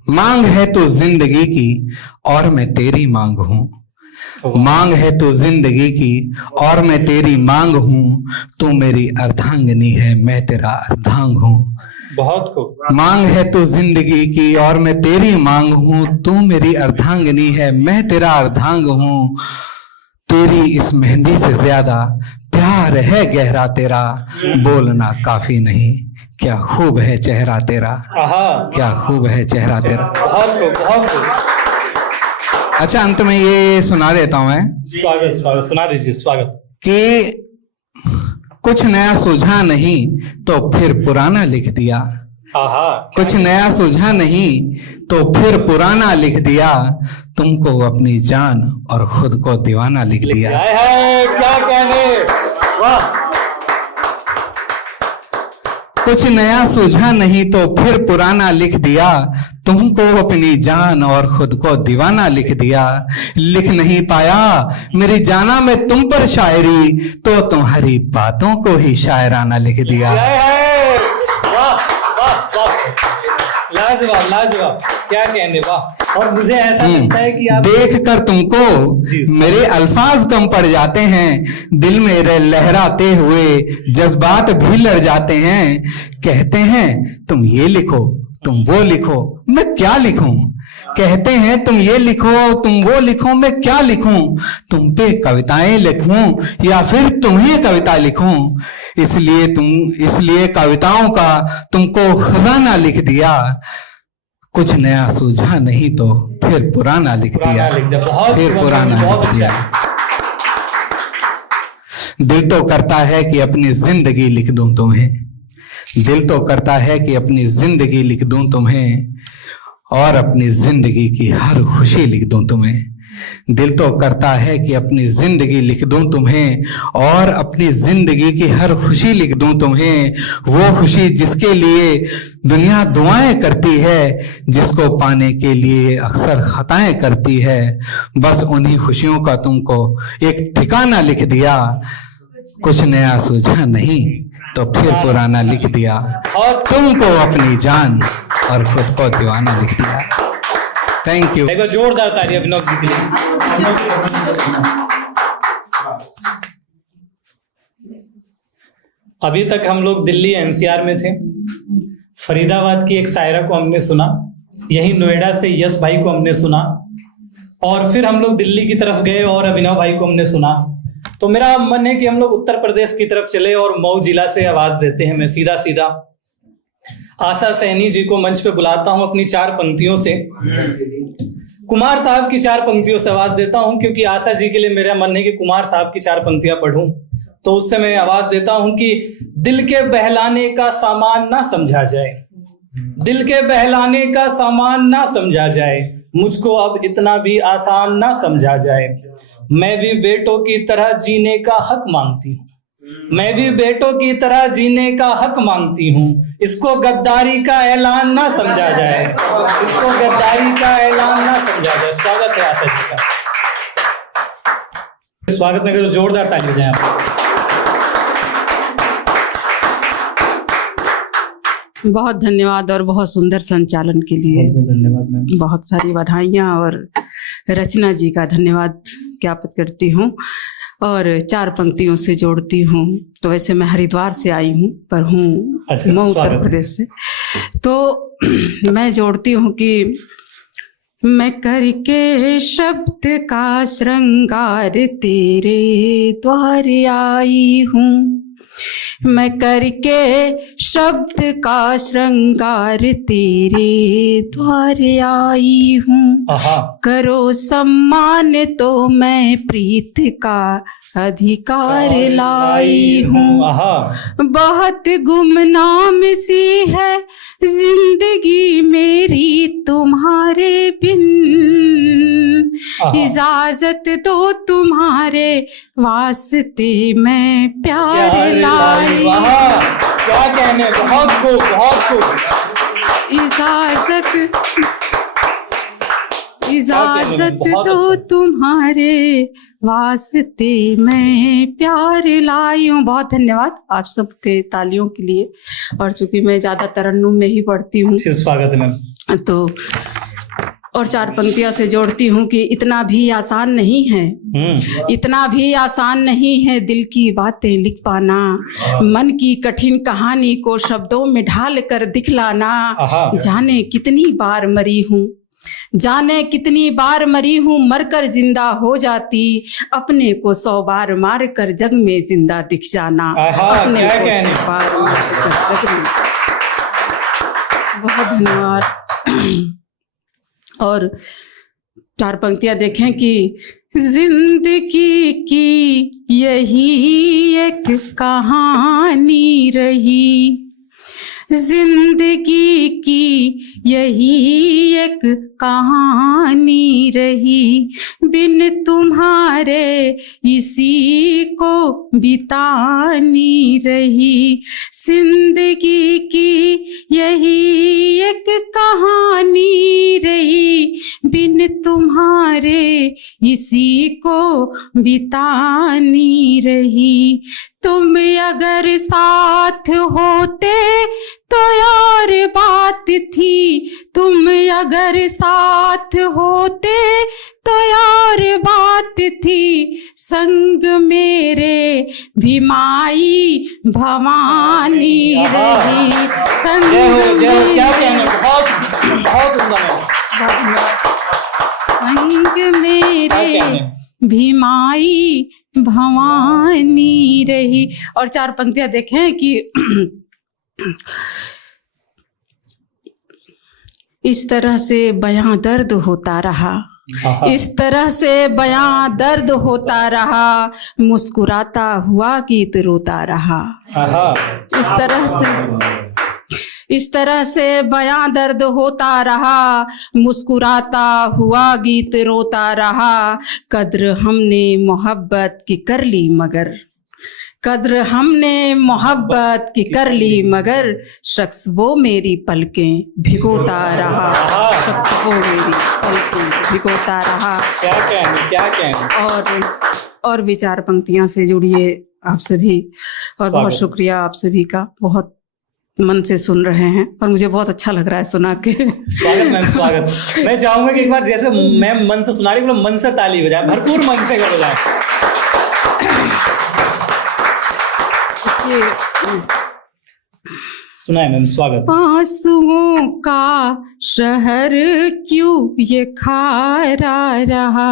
मांग है तो जिंदगी की और मैं तेरी मांग हूं। मांग है तो जिंदगी की और मैं तेरी मांग हूं। तू मेरी अर्धांगिनी है मैं तेरा अर्धांग हूं। बहुत खूब। मांग है तो जिंदगी की और मैं तेरी मांग हूं। तू मेरी अर्धांगिनी है मैं तेरा अर्धांग हूं। तेरी इस मेहंदी से ज्यादा प्यार है गहरा तेरा। बोलना काफी नहीं, क्या खूब है चेहरा तेरा। क्या खूब है चेहरा तेरा। बहुत खूब, बहुत खूब। अच्छा, अंत में ये सुना देता हूं मैं। स्वागत स्वागत, सुना दीजिए। स्वागत। कि कुछ नया सूझा नहीं तो फिर पुराना लिख दिया। कुछ नया सूझा नहीं तो फिर पुराना लिख दिया। तुमको अपनी जान और खुद को दीवाना लिख दिया। क्या कहने। वाह। कुछ नया सूझा नहीं तो फिर पुराना लिख दिया। तुमको अपनी जान और खुद को दीवाना लिख दिया। लिख नहीं पाया मेरी जाना में तुम पर शायरी, तो तुम्हारी बातों को ही शायराना लिख दिया। वाह वाह वाह। लाजवाब लाजवाब। क्या कहने। वाह। और मुझे ऐसा लगता है कि आप देख कर तुमको मेरे अल्फाज कम पड़ जाते हैं। दिल में लहराते हुए जज्बात भी लड़ जाते हैं। कहते हैं तुम ये लिखो तुम वो लिखो, मैं क्या लिखूं। कहते हैं तुम ये लिखो तुम वो लिखो, मैं क्या लिखूं। तुम पे कविताएं लिखूं या फिर तुम्हें कविता लिखूं। इसलिए कविताओं का तुमको खजाना लिख दिया। कुछ नया सूझा नहीं तो फिर पुराना लिख दिया। फिर पुराना लिख दिया। दिल तो करता है कि अपनी जिंदगी लिख दूं तुम्हें। दिल तो करता है कि अपनी जिंदगी लिख दूं तुम्हें, और अपनी जिंदगी की हर खुशी लिख दूं तुम्हें। दिल तो करता है कि अपनी जिंदगी लिख दूं तुम्हें, और अपनी जिंदगी की हर खुशी लिख दूं तुम्हें, वो खुशी जिसके लिए दुनिया दुआएं करती है, जिसको पाने के लिए अक्सर खताएं करती है। बस उन्हीं खुशियों का तुमको एक ठिकाना लिख दिया, कुछ नया सूझा नहीं तो फिर पुराना लिख दिया, और तुमको अपनी जान और खुद को दीवाना लिख दिया। Thank you. एक बार जोरदार ताली अभिनव जी के लिए। अभी तक हम लोग दिल्ली एनसीआर में थे, फरीदाबाद की एक शायरा को हमने सुना, यही नोएडा से यश भाई को हमने सुना, और फिर हम लोग दिल्ली की तरफ गए और अभिनव भाई को हमने सुना। तो मेरा मन है कि हम लोग उत्तर प्रदेश की तरफ चले और मऊ जिला से आवाज देते हैं। मैं सीधा सीधा आशा सैनी जी को मंच पे बुलाता हूं अपनी 4 पंक्तियों से, कुमार साहब की 4 पंक्तियों से आवाज देता हूं, क्योंकि आशा जी के लिए मेरा मन है कि कुमार साहब की 4 पंक्तियां पढ़ूं। तो उससे मैं आवाज देता हूं कि दिल के बहलाने का सामान ना समझा जाए, दिल के बहलाने का सामान ना समझा जाए, मुझको अब इतना भी आसान ना समझा जाए। मैं भी बेटों की तरह जीने का हक मांगती हूँ, मैं भी बेटों की तरह जीने का हक मांगती हूँ, इसको गद्दारी का ऐलान ना समझा जाए, इसको गद्दारी का ऐलान ना समझा जाए। स्वागत है आशा जी का, स्वागत में करो, जोरदार ताली हो जाए आप। बहुत धन्यवाद और बहुत सुंदर संचालन के लिए धन्यवाद मैम। बहुत सारी बधाइयाँ और रचना जी का धन्यवाद ज्ञापित करती हूँ और 4 पंक्तियों से जोड़ती हूँ। तो वैसे मैं हरिद्वार से आई हूँ, पर हूँ अच्छा, मैं उत्तर स्वागत प्रदेश से। तो मैं जोड़ती हूँ कि मैं करके शब्द का श्रृंगार तेरे द्वार आई हूँ, मैं करके शब्द का श्रृंगार तेरे द्वार आई हूँ। करो सम्मान तो मैं प्रीत का अधिकार लाई हूँ। बहुत गुमनाम सी है जिंदगी मेरी तुम्हारे बिन, इजाजत दो तुम्हारे वास्ते मैं प्यार लाई। क्या कहने, बहुत खूब, बहुत खूब। इजाजत दो तुम्हारे वास्ते मैं प्यार लाई हूँ। बहुत धन्यवाद आप सबके तालियों के लिए। और चूंकि मैं ज्यादा तरन्नुम में ही पढ़ती हूँ, स्वागत है मैम। तो और 4 पंक्तियां से जोड़ती हूँ कि इतना भी आसान नहीं है, इतना भी आसान नहीं है दिल की बातें लिख पाना, मन की कठिन कहानी को शब्दों में ढाल कर दिखलाना। जाने कितनी बार मरी हूँ, जाने कितनी बार मरी हूँ, मरकर जिंदा हो जाती, अपने को 100 बार मार कर जग में जिंदा दिख जाना। अपने को 100 बार मार कर जग में। बहुत धन्यवाद। और 4 पंक्तियां देखें कि जिंदगी की यही एक कहानी रही, जिंदगी की यही एक कहानी रही, बिन तुम्हारे इसी को बितानी रही। जिंदगी की यही एक कहानी रही, बिन तुम्हारे इसी को बितानी रही। तुम अगर साथ होते तो यार बात थी, तुम अगर साथ होते तो यार बात थी, संग मेरे भी माई भवानी रही। संग संग मेरे भी माई भवानी रही। और 4 पंक्तियां देखें कि इस तरह से बयां दर्द होता रहा, इस तरह से बयां दर्द होता रहा, मुस्कुराता हुआ गीत रोता रहा। इस तरह से इस तरह से बयां दर्द होता रहा, मुस्कुराता हुआ गीत रोता रहा। कद्र हमने मोहब्बत की कर ली मगर, कद्र हमने मोहब्बत की कर ली मगर, शख्स वो मेरी पलकें भिगोता रहा, शख्स वो मेरी पलकें भिगोता रहा। क्या कहने। और भी 4 पंक्तियां से जुड़िए आप सभी, और बहुत शुक्रिया आप सभी का, बहुत मन से सुन रहे हैं और मुझे बहुत अच्छा लग रहा है सुना के। स्वागत मैम, स्वागत। मैं चाहूंगा कि एक बार जैसे मैम मन से सुना रही है, मन से ताली हो जाए, भरपूर मन से हो जाए। सुनाए मैम, स्वागत। आंसुओं का शहर क्यों ये खारा रहा,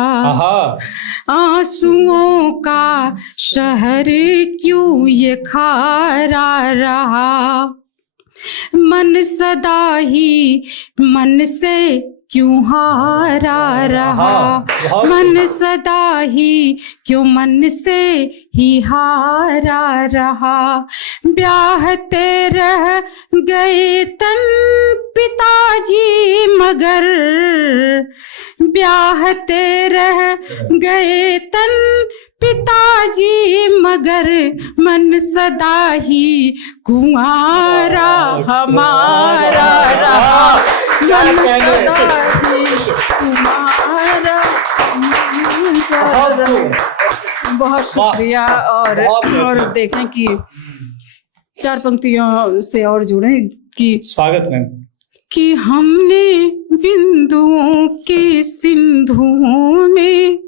आंसुओं का शहर क्यों ये खारा रहा। मन सदा ही मन से क्यों हारा रहा, मन सदा ही क्यों मन से ही हारा रहा। ब्याहते रह गए तन पिताजी मगर, ब्याहते रह गए तन पिताजी मगर, मन सदा ही कुंवारा हमारा रहा, मन सदा ही कुंवारा हमारा। बहुत शुक्रिया। और देखें कि 4 पंक्तियों से और जुड़े कि स्वागत मैम, कि हमने बिंदुओं के सिंधुओं में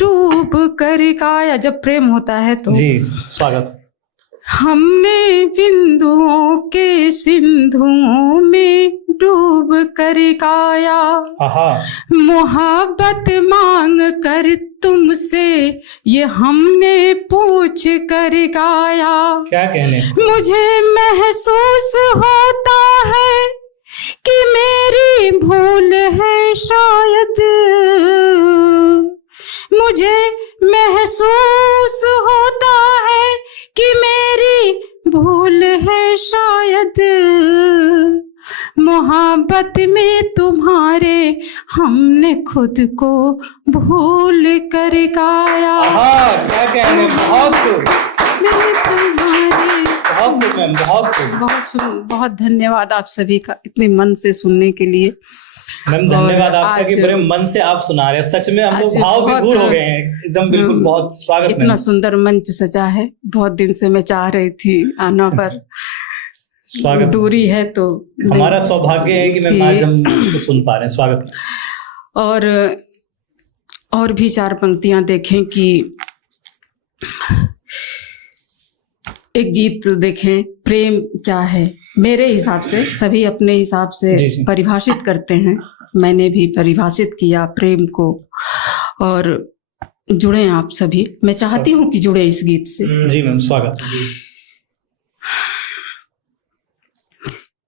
डूब कर गाया। जब प्रेम होता है तो जी स्वागत। हमने बिंदुओं के सिंधुओं में डूब कर गाया, मोहब्बत मांग कर तुमसे ये हमने पूछ कर गाया। क्या कहने। मुझे महसूस होता है कि मेरी भूल है शायद, मुझे महसूस होता है कि मेरी भूल है शायद। मोहब्बत में तुम्हारे हमने खुद को भूल कर गाया। क्या कहने। बहुत धन्यवाद आप सभी का इतने मन से सुनने के लिए। मैम धन्यवाद आपका कि बड़े मन से आप सुना रहे हैं। सच में हम लोग भाव विभोर हो गए हैं एकदम। बिल्कुल, बहुत स्वागत। इतना सुंदर मंच सजा है, बहुत दिन से मैं चाह रही थी आना, पर स्वागत। दूरी है तो हमारा सौभाग्य है कि मैं आज हम तो सुन पा रहे हैं। स्वागत। और भी 4 पंक्तियां देखें कि एक गीत देखें, प्रेम क्या है। मेरे हिसाब से सभी अपने हिसाब से परिभाषित करते हैं, मैंने भी परिभाषित किया प्रेम को। और जुड़े आप सभी, मैं चाहती हूँ कि जुड़े इस गीत से। जी मैम, स्वागत।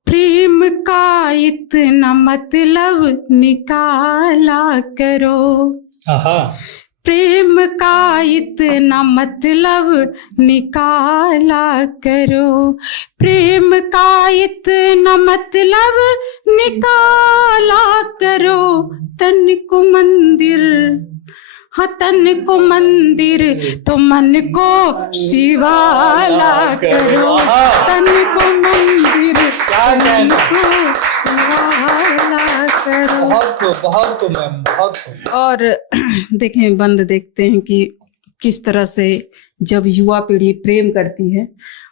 प्रेम का इतना मतलब निकाला करो, प्रेम का इतना मतलब निकाला करो, प्रेम का इतना मतलब निकाला करो। तन को मंदिर, हाँ तन को मंदिर तो मन को शिवाला करो, तन को मंदिर मन को शिवाला करो। बहुत मैम, बहुत। और देखें, बंद देखते हैं कि किस तरह से जब युवा पीढ़ी प्रेम करती है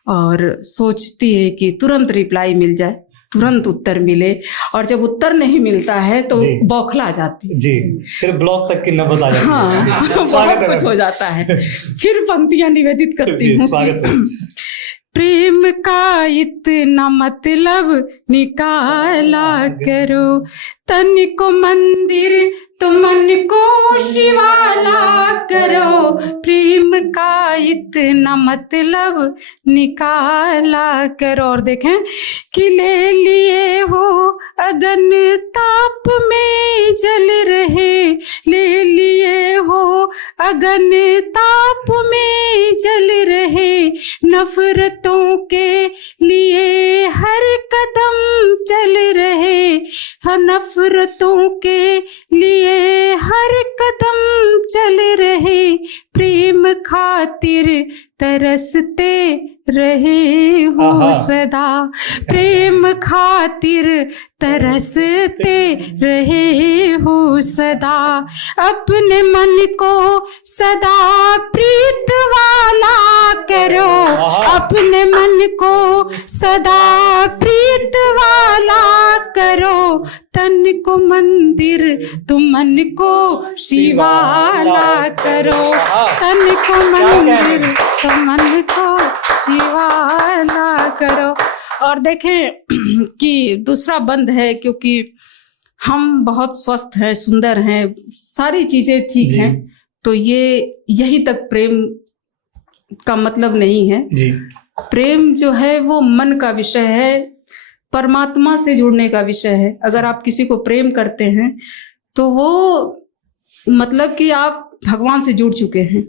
और सोचती है कि तुरंत रिप्लाई मिल जाए, तुरंत उत्तर मिले, और जब उत्तर नहीं मिलता है तो बौखला जाती है। जी, फिर ब्लॉक तक की नौबत आ जाती है। हाँ, बहुत कुछ हो जाता है। फिर पंक्तियां निवेदित करती हूँ। प्रेम का इतना मतलब निकाला करो, तन को मंदिर तो मन को शिवाला करो, प्रेम का इतना मतलब निकाला करो। और देखें कि ले लिए हो अगन ताप में जल रहे, ले लिए हो अगन ताप में जल रहे, नफरतों के लिए हर कदम जल रहे हैं, नफरतों के लिए हर कदम चल रहे, प्रेम खातिर तरसते रहे हो आहा। सदा, प्रेम खातिर तरसते रहे हो सदा, अपने मन को सदा प्रीत वाला करो, अपने मन को सदा प्रीत वाला करो, तन को मंदिर तो मन को शिवाला करो, तन को मंदिर तो मन को शिवाला करो। और देखें कि दूसरा बंद है, क्योंकि हम बहुत स्वस्थ हैं, सुंदर हैं, सारी चीजें ठीक जी। हैं, तो ये यहीं तक प्रेम का मतलब नहीं है। जी प्रेम जो है वो मन का विषय है, परमात्मा से जुड़ने का विषय है। अगर आप किसी को प्रेम करते हैं तो वो मतलब कि आप भगवान से जुड़ चुके हैं।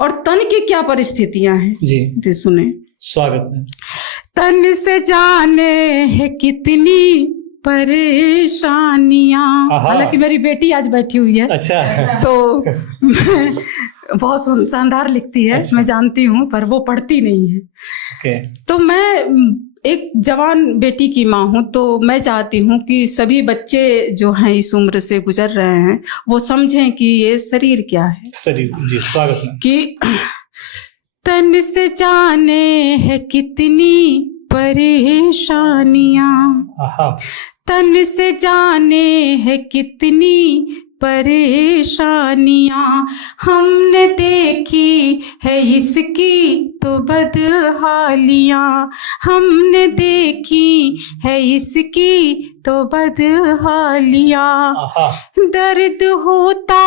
और तन की क्या परिस्थितियां हैं जी सुने। स्वागत है। तन से जाने है कितनी परेशानियां। आहा। हालांकि मेरी बेटी आज बैठी हुई है, अच्छा तो बहुत शानदार लिखती है, अच्छा। मैं जानती हूँ, पर वो पढ़ती नहीं है। ओके तो मैं एक जवान बेटी की माँ हूँ, तो मैं चाहती हूँ कि सभी बच्चे जो हैं इस उम्र से गुजर रहे हैं वो समझें कि ये शरीर क्या है। शरीर जी स्वागत है। कि तन से जाने है कितनी परेशानियां, आहा तन से जाने है कितनी परेशानियां, हमने देखी है इसकी तो बदहालियां, हमने देखी है इसकी तो बदहालियां, आहा दर्द होता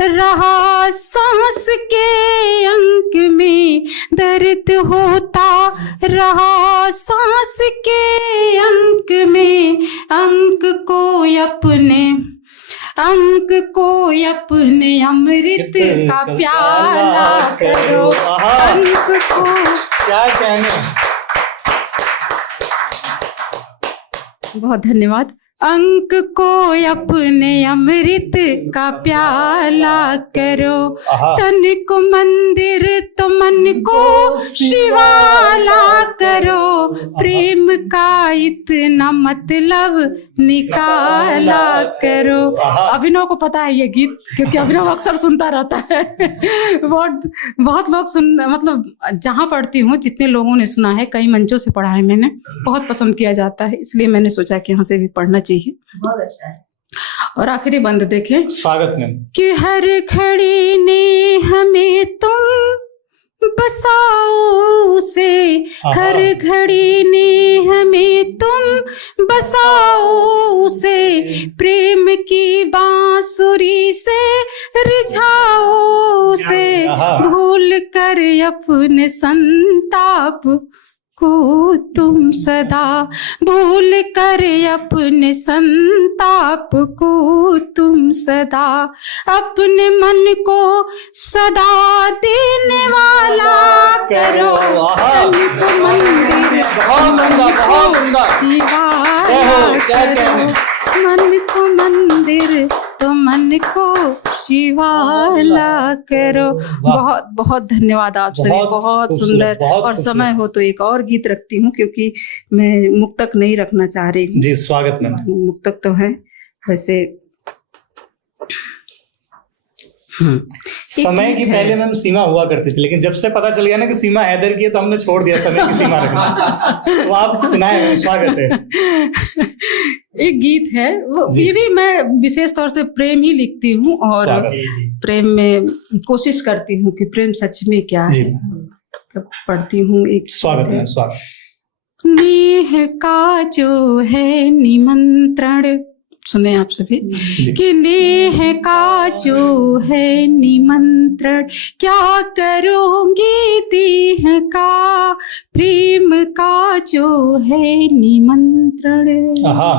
रहा सांस के अंक में, दर्द होता रहा सांस के अंक में, अंक को अपने अमृत का प्याला करो, अंक को। क्या कहने। बहुत धन्यवाद। अंक को अपने अमृत का प्याला करो, आहा। तन को मंदिर तो मन को शिवाला करो, प्रेम का इतना मतलब निकाला करो। आहा। अभिनव को पता है ये गीत, क्योंकि अभिनव अक्सर सुनता रहता है। बहुत लोग मतलब जहाँ पढ़ती हूँ जितने लोगों ने सुना है, कई मंचों से पढ़ा है मैंने, बहुत पसंद किया जाता है, इसलिए मैंने सोचा कि यहाँ से भी पढ़ना चाहिए। बहुत अच्छा है। और आखिरी बंद देखें स्वागत में। कि हर घड़ी ने हमें तुम बसाओ से, आहा। हर घड़ी ने हमें तुम बसाओ से, प्रेम की बांसुरी से रिझाओ से, आहा। भूल कर अपने संताप को तुम सदा, भूल कर अपने संताप को तुम सदा, अपने मन को सदा देने वाला करो, आहा। तन को मंदिर बहुत उम्दा, बहुत उम्दा। शिवाला जय हो, जय करो, जय। मन को मंदिर तो मन को शिवाला करो। बहुत बहुत धन्यवाद आप सभी, बहुत बहुत खूबसूरत, सुंदर। बहुत और खूबसूरत। समय हो तो एक और गीत रखती हूँ, क्योंकि मैं मुक्तक नहीं रखना चाह रही हूँ। जी स्वागत में। मुक्तक तो है वैसे। समय की पहले मैम सीमा हुआ करती थी, लेकिन जब से पता चल गया ना कि सीमा हैदर की है, तो हमने छोड़ दिया समय की सीमा रखना। तो आप सुनाए, स्वागत है। एक गीत है वो, जी। ये भी मैं विशेष तौर से प्रेम ही लिखती हूँ, और स्वागत। प्रेम में कोशिश करती हूँ कि प्रेम सच में क्या जी। है। तब पढ़ती हूँ एक स्वागत है, स्वागत। नेह का जो है निमंत्रण, सुने आप सभी, कि नेह का जो है निमंत्रण, क्या करोगे देह का, प्रेम का जो है निमंत्रण, आहा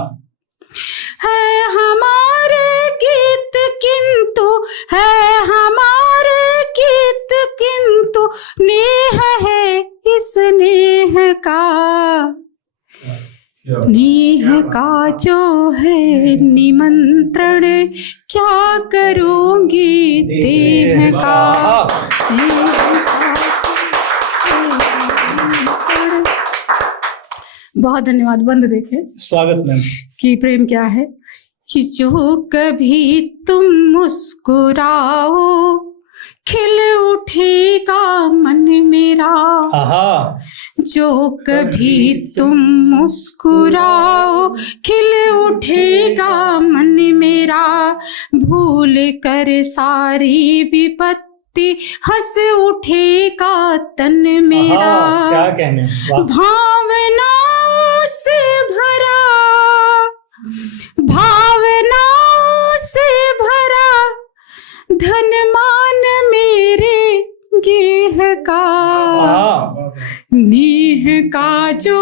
है हमारे गीत किंतु, है हमारे गीत किंतु, नेह है इस नेह का, नेह का जो है निमंत्रण क्या करूंगी देह का। बहुत धन्यवाद। बंद देखे स्वागत मैम। कि प्रेम क्या है कि जो कभी तुम मुस्कुराओ खिल उठेगा मन मेरा। आहा। जो कभी तुम मुस्कुराओ खिल उठेगा मन मेरा। भूल कर सारी विपत्ति हंस उठेगा तन मेरा। आहा, क्या कहने। वाह। भावनाओं से भरा, भावनाओं से भरा धन मान मेरे गेह का। नेह का जो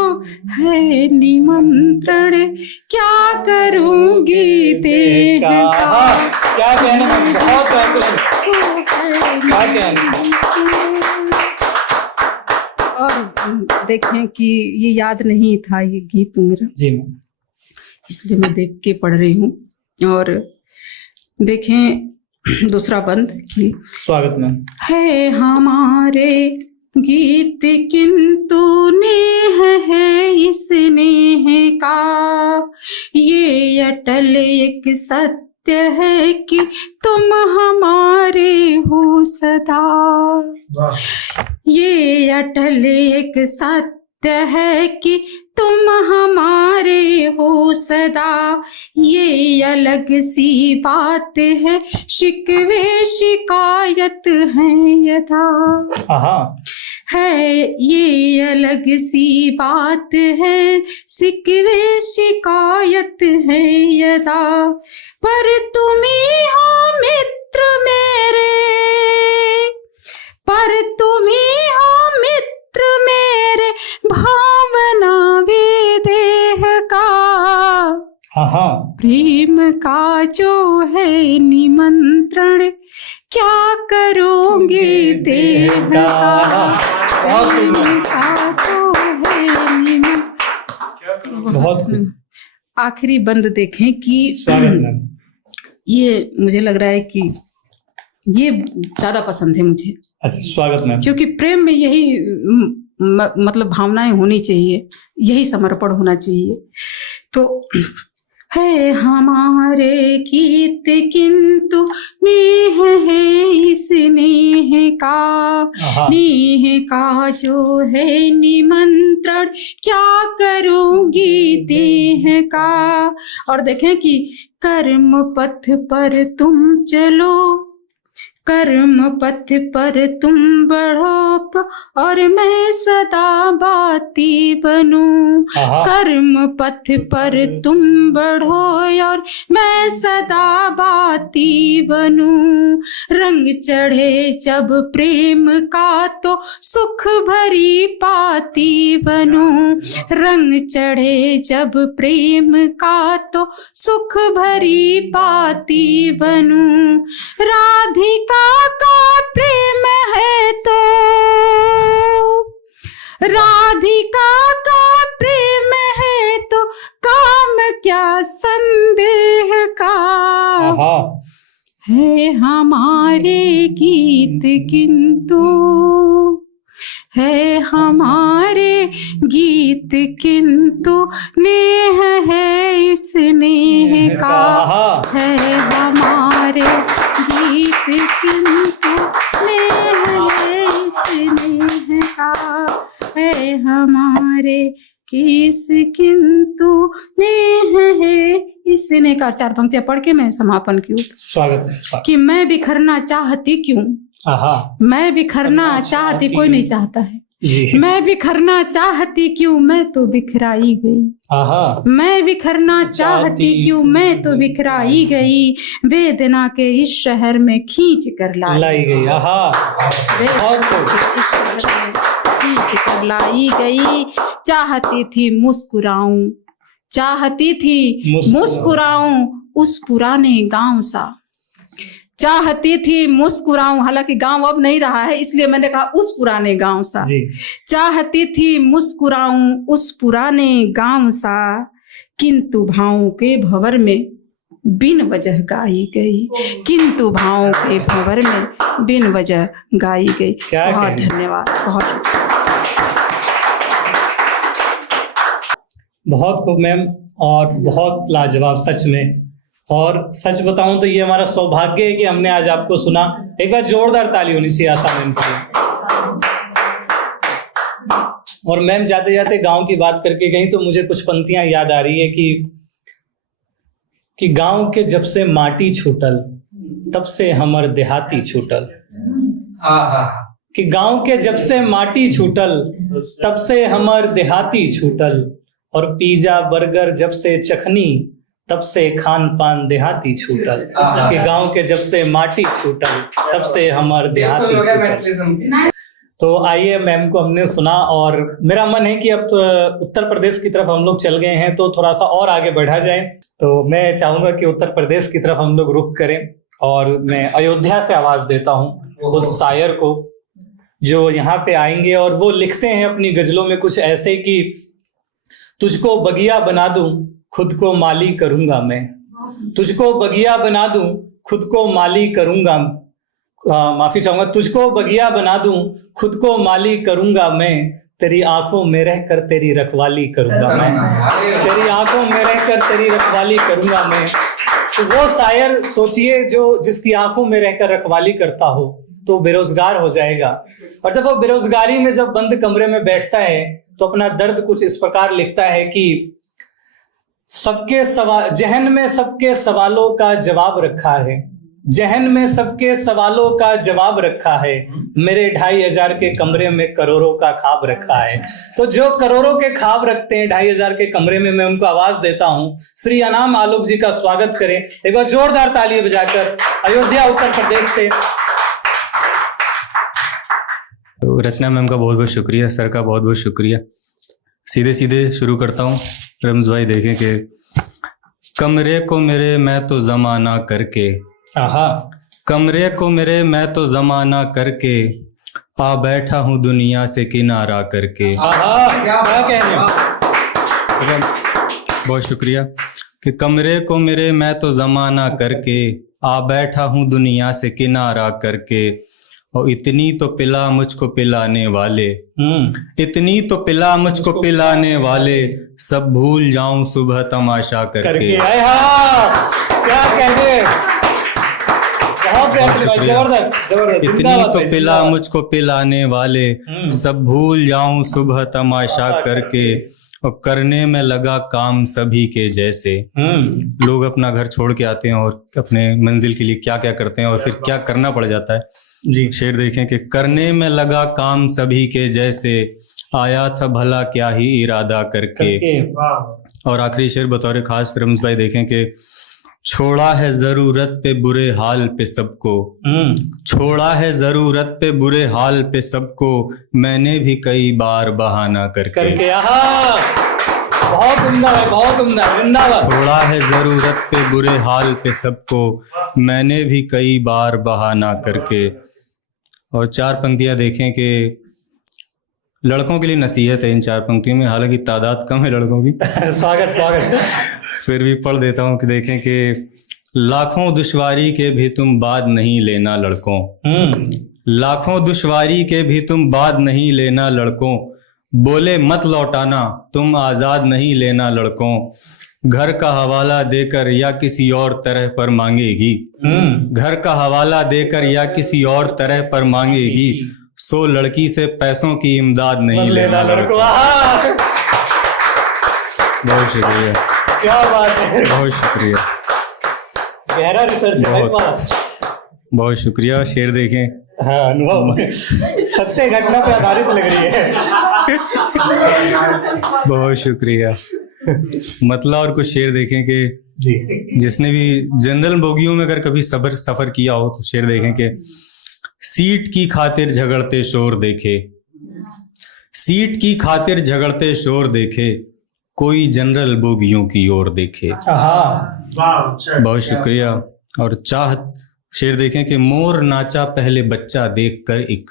है निमंत्रण क्या करूंगी देह का। क्या कहने मैम, बहुत बेहतरीन। क्या कहने। और देखें कि ये याद नहीं था ये गीत मेरा जी मैम, इसलिए मैं देख के पढ़ रही हूँ। और देखें दूसरा बंद की स्वागत मैम। है हमारे गीत किंतु नेह है इस नेह का। ये अटल एक सत्य है कि तुम हमारे हो सदा। ये अटल एक सत्य है कि तुम हमारे हो सदा। ये अलग सी बात है शिकवे शिकायत है यथा। आहा। है ये अलग सी बात है शिकवे शिकायत है यदा। पर तुम ही हो मित्र मेरे, पर तुम ही हो मित्र मेरे भावना वे देह का। आहा। प्रेम का जो है निमंत्रण क्या करोगे देह का। प्रेम का जो है निमंत्रण। बहुत आखिरी बंद देखें कि स्वागत मैम। ये मुझे लग रहा है कि ये ज्यादा पसंद है मुझे। अच्छा, स्वागत मैम। क्योंकि प्रेम में यही मतलब भावनाएं होनी चाहिए, यही समर्पण होना चाहिए। तो है हमारे गीत किंतु नेह है इस नेह का। नेह का जो है निमंत्रण क्या करूंगी देह का। और देखें कि कर्म पथ पर तुम चलो, कर्म पथ पर तुम बढ़ो और मैं सदा बाती बनूं। कर्म पथ पर तुम बढ़ो और मैं सदा बाती बनूं। रंग चढ़े जब प्रेम का तो सुख भरी पाती बनूं। रंग चढ़े जब प्रेम का तो सुख भरी पाती बनूं। राधिका का प्रेम है तो, राधिका का प्रेम है तो काम क्या संदेह का। है हमारे गीत किंतु, है हमारे गीत किंतु नेह है इस नेह का। है हमारे गीत किंतु नेह है इस नेह का। है हमारे किस किंतु नेह है इस नेह का। 4 पंक्तियां पढ़ के मैं समापन की। स्वागत कि मैं बिखरना चाहती क्यों, मैं बिखरना चाहती, कोई नहीं चाहता है। मैं बिखरना चाहती क्यों, मैं तो बिखराई गई। मैं बिखरना चाहती क्यों, मैं तो बिखराई गई। वेदना के इस शहर में खींच कर लाई गई। खींच कर लाई गई। चाहती थी मुस्कुराऊं, चाहती थी मुस्कुराऊं उस पुराने गांव सा। चाहती थी मुस्कुराऊं, हालांकि गांव अब नहीं रहा है इसलिए मैंने कहा उस पुराने गांव सा। जी। चाहती थी मुस्कुराऊं उस पुराने गांव सा, किंतु भावों के भंवर में बिन वजह गाई गई, किंतु भावों के भंवर में बिन वजह गाई गई। क्या बहुत कहने? धन्यवाद, बहुत बहुत खूब मैम, और बहुत लाजवाब सच में। और सच बताऊं तो ये हमारा सौभाग्य है कि हमने आज आपको सुना। एक बार जोरदार ताली होनी चाहिए आशा मैम के लिए। और मैम जाते जाते गांव की बात करके गई तो मुझे कुछ पंक्तियां याद आ रही है कि गांव के जब से माटी छूटल तब से हमर देहाती छूटल। कि गांव के जब से माटी छूटल तब से हमर देहाती छूटल, और पिज्जा बर्गर जब से चखनी तब से खान पान देहाती छूटल। कि गांव के जब से माटी छूटल तब से हमर देहाती छूटल। तो आइए, मैम को हमने सुना और मेरा मन है कि अब तो उत्तर प्रदेश की तरफ हम लोग चल गए हैं तो थोड़ा सा और आगे बढ़ा जाए। तो मैं चाहूंगा कि उत्तर प्रदेश की तरफ हम लोग रुख करें और मैं अयोध्या से आवाज देता हूँ उस शायर को जो यहाँ पे आएंगे और वो लिखते हैं अपनी गजलों में कुछ ऐसे कि तुझको बगिया बना दूं खुद को माली करूंगा मैं, तुझको बगिया बना दूं खुद को माली करूंगा, माफी चाहूंगा, तुझको बगिया बना दूं खुद को माली करूंगा मैं, तेरी आंखों में रहकर तेरी रखवाली करूंगा मैं, तेरी आंखों में रहकर तेरी रखवाली करूंगा मैं। तो वो शायर सोचिए जो जिसकी आंखों में रहकर रखवाली करता हो तो बेरोजगार हो जाएगा, और जब वो बेरोजगारी में जब बंद कमरे में बैठता है तो अपना दर्द कुछ इस प्रकार लिखता है कि सबके सवाल जहन में सबके सवालों का जवाब रखा है, जहन में सबके सवालों का जवाब रखा है, मेरे 2500 के कमरे में करोड़ों का ख्वाब रखा है। तो जो करोड़ों के ख्वाब रखते हैं 2500 के कमरे में, मैं उनको आवाज देता हूं, श्री अनाम आलोक जी का स्वागत करें एक बार जोरदार ताली बजाकर, अयोध्या उत्तर प्रदेश से। तो रचना मैम का बहुत बहुत शुक्रिया, सर का बहुत बहुत शुक्रिया। सीधे सीधे शुरू करता हूँ। रमज भाई देखें कि कमरे को मेरे मैं तो जमाना करके, कमरे को मेरे मैं तो जमाना करके, आ बैठा हूँ दुनिया से किनारा करके। क्या कहने? बहुत शुक्रिया। कि कमरे को मेरे मैं तो जमाना करके, आ बैठा हूँ दुनिया से किनारा करके, और इतनी तो पिला मुझको पिलाने वाले, इतनी तो पिला मुझको पिलाने वाले, सब भूल जाऊं सुबह तमाशा करके। क्या कहने? बहुत जबरदस्त जबरदस्त। इतनी तो पिला मुझको पिलाने वाले, सब भूल जाऊं सुबह तमाशा करके, और करने में लगा काम सभी के जैसे। लोग अपना घर छोड़ के आते हैं और अपने मंजिल के लिए क्या क्या करते हैं और फिर क्या करना पड़ जाता है। जी शेर देखें कि करने में लगा काम सभी के जैसे, आया था भला क्या ही इरादा करके। और आखिरी शेर बतौर खास रमज भाई देखें कि छोड़ा है जरूरत पे बुरे हाल पे सबको, छोड़ा है जरूरत पे बुरे हाल पे सबको, मैंने भी कई बार बहाना करके। बहुत उम्दा है, बहुत उम्दा, जिंदाबाद। छोड़ा है जरूरत पे बुरे हाल पे सबको, मैंने भी कई बार बहाना करके। और 4 पंक्तियां देखें कि लड़कों के लिए नसीहत है इन 4 पंक्तियों में, हालांकि तादाद कम है लड़कों की। स्वागत स्वागत। फिर भी पढ़ देता हूँ कि देखें कि लाखों दुश्वारी के भी तुम बाद नहीं लेना लड़कों, लाखों दुश्वारी के भी तुम बाद नहीं लेना लड़कों, बोले मत लौटाना तुम आजाद नहीं लेना लड़कों, घर का हवाला देकर या किसी और तरह पर मांगेगी, घर का हवाला देकर या किसी और तरह पर मांगेगी, सो लड़की से पैसों की इमदाद नहीं लेना लड़कों। बहुत शुक्रिया, क्या बात है, बहुत शुक्रिया, गहरा रिसर्च है। बहुत शुक्रिया। शेर देखें। हाँ, अनुभव सत्य घटना पे आधारित लग रही है। बहुत शुक्रिया। मतलब और कुछ शेर देखें कि जी, जिसने भी जनरल बोगियों में अगर कभी सफर किया हो तो शेर देखें कि सीट की खातिर झगड़ते शोर देखे, सीट की खातिर झगड़ते शोर देखे, कोई जनरल बोगियों की ओर देखे। बहुत शुक्रिया। और शेर देखें कि मोर नाचा पहले बच्चा देखकर एक,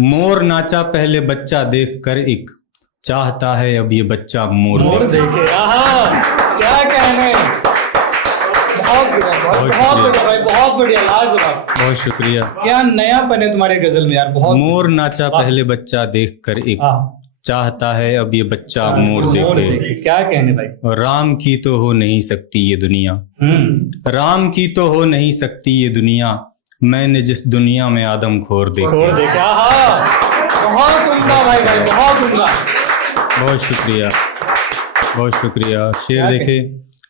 मोर नाचा पहले बच्चा देखकर एक, चाहता है अब ये बच्चा मोर देखे। आहा, क्या कहने, बहुत बढ़िया भाई, बहुत बढ़िया, लाजवाब। बहुत शुक्रिया। क्या नयापन है तुम्हारे गजल में यार, बहुत। मोर नाचा पहले बच्चा देखकर एक, चाहता है अब ये बच्चा मोर देखे। क्या कहने भाई। और राम की तो हो नहीं सकती ये दुनिया, राम की तो हो नहीं सकती ये दुनिया, मैंने जिस दुनिया में आदम खोर देखे। बहुत उम्दा भाई, बहुत उम्दा। बहुत शुक्रिया, बहुत शुक्रिया। शेर देखे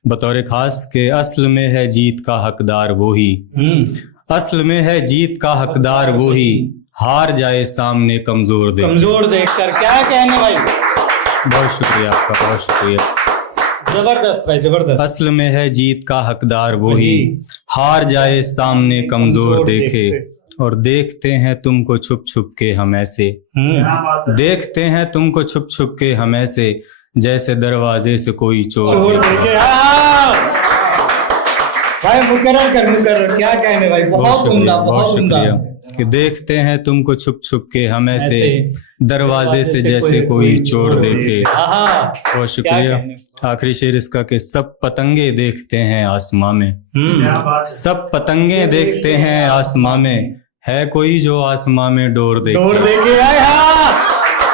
बतौर खास के असल में है जीत का हकदार वो ही, असल में है जीत का हकदार वो ही, हार जाए सामने कमजोर देखकर। क्या कहने भाई। बहुत शुक्रिया आपका, बहुत शुक्रिया। जबरदस्त भाई, जबरदस्त। असल में है जीत का हकदार वो ही, हार जाए सामने कमजोर देखे। और देखते हैं तुमको छुप छुप के हम ऐसे, देखते हैं तुमको छुप छुप के हम ऐसे, जैसे दरवाजे से कोई चोर देखे। भाई मुकर्रर, क्या कहने भाई, बहुत उम्दा, बहुत उम्दा। कि देखते हैं तुमको छुप छुप के हम ऐसे, दरवाजे से जैसे कोई चोर देखे। बहुत शुक्रिया। आखिरी शेर इसका कि सब पतंगे देखते हैं आसमां में, सब पतंगे देखते हैं आसमां में, है कोई जो आसमां में डोर देखे।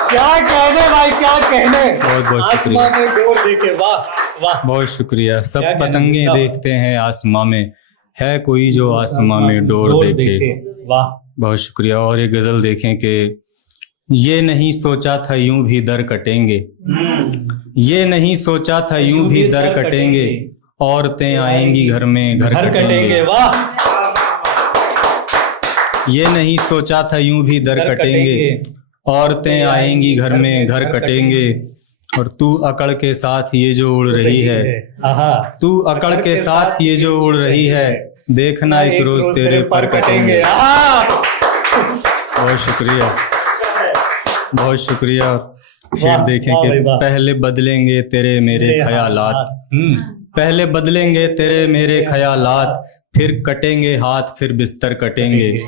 क्या कहने भाई, क्या कहने। बहुत बहुत शुक्रिया, आसमां में डोर देखे। वाह वाह, बहुत शुक्रिया। सब पतंगे देखते हैं आसमां में, है कोई जो आसमां में डोर देखे। वाह, बहुत शुक्रिया। और एक गजल देखें कि ये नहीं सोचा था यूं भी दर कटेंगे, ये नहीं सोचा था यूं भी दर कटेंगे, औरतें आएंगी घर में घर कटेंगे। वाह, ये नहीं सोचा था यूं भी दर कटेंगे, औरतें आएंगी घर में घर कटेंगे। और तू अकड़ के साथ ये जो उड़ रही है, तू अकड़ के साथ ये जो उड़ रही है, देखना एक रोज तेरे पर कटेंगे। बहुत शुक्रिया, बहुत शुक्रिया। शेर देखें कि पहले बदलेंगे तेरे मेरे ख्यालात, पहले बदलेंगे तेरे मेरे ख्यालात, फिर कटेंगे हाथ फिर बिस्तर कटेंगे।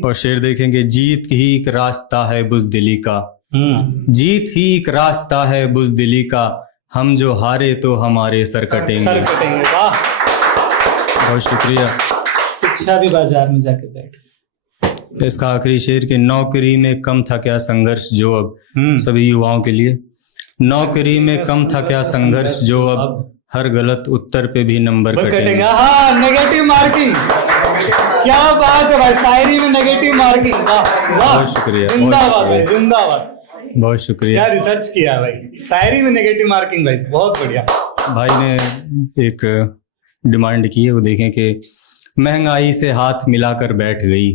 और शेर देखेंगे जीत ही एक रास्ता है बुज़दिली का, जीत ही एक रास्ता है बुज़दिली का, हम जो हारे तो हमारे सर कटेंगे। बहुत शुक्रिया। शिक्षा भी बाजार में जाके बैठ। इसका आखिरी शेर कि नौकरी में कम था क्या संघर्ष जो अब, सभी युवाओं के लिए, नौकरी में कम था क्या संघर्ष जो अब, हर गलत उत्तर पे भी नंबर कटेंगे। नेगेटिव मार्किंग, क्या बात है भाई, शायरी में नेगेटिव मार्किंग। बहुत शुक्रिया, जिंदाबाद भाई, जिंदाबाद। बहुत शुक्रिया। क्या रिसर्च किया भाई, शायरी में नेगेटिव मार्किंग भाई, बहुत बढ़िया। भाई ने एक डिमांड की है, वो देखें कि महंगाई से हाथ मिलाकर बैठ गई,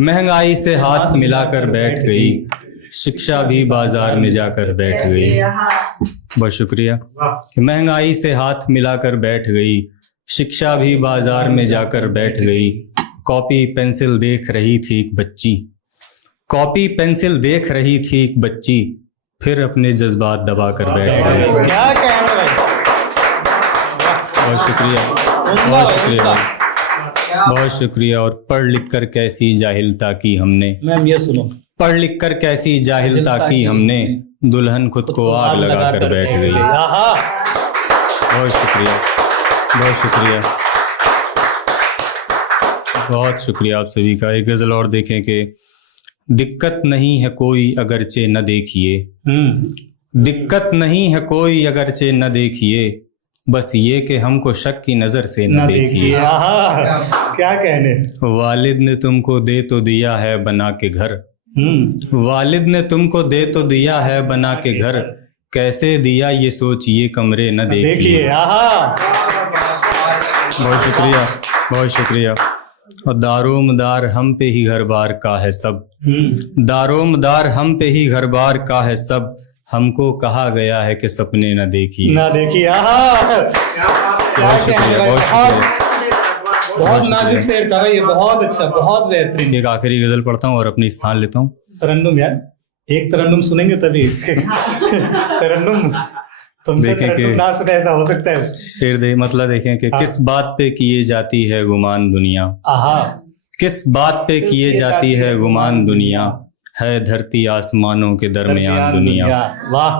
महंगाई से हाथ मिलाकर बैठ गई, शिक्षा भी बाजार में जाकर बैठ गई। बहुत शुक्रिया। महंगाई से हाथ मिलाकर बैठ गई, शिक्षा भी बाजार में जाकर बैठ गई, कॉपी पेंसिल देख रही थी एक बच्ची, कॉपी पेंसिल देख रही थी एक बच्ची, फिर अपने जज्बात दबा कर बैठ गई। क्या कहना भाई। बहुत शुक्रिया, बहुत शुक्रिया, बहुत शुक्रिया। और पढ़ लिख कर कैसी जाहिलता की हमने, मैम ये सुनो, पढ़ लिख कर कैसी जाहिलता की हमने, दुल्हन खुद को आग लगा कर बैठ गई। बहुत शुक्रिया, बहुत शुक्रिया, बहुत शुक्रिया आप सभी का। एक गजल और देखें कि दिक्कत नहीं है कोई अगरचे न देखिए, दिक्कत नहीं है कोई अगरचे न देखिए, बस ये कि हमको शक की नजर से न देखिए। क्या कहने। वालिद ने तुमको दे तो दिया है बना के घर, वालिद ने तुमको दे तो दिया है बना के घर, कैसे दिया ये सोचिए कमरे न देखिए। बहुत शुक्रिया, बहुत शुक्रिया। और दारोमदार हम पे ही घर बार का है सब, दारोमदार हम पे ही घर बार का है सब, हमको कहा गया है कि सपने न देखिए। ना देखिए। बहुत शुक्रिया, बहुत शुक्रिया। बहुत नाजुक शेर था भाई ये, बहुत अच्छा, बहुत बेहतरीन। एक आखिरी गजल पढ़ता हूँ और अपनी स्थान लेता हूँ। तरन्नुम यार, एक तरन्नुम सुनेंगे तभी। तरन्नुम तुमसे देखें कि ना सुने ऐसा हो सकता है। शेर दे मतलब देखें कि हाँ। किस बात पे किए जाती है गुमान दुनिया, आहा, किस बात पे किए जाती है गुमान दुनिया, है धरती आसमानों के दरमियान दुनिया। वाह।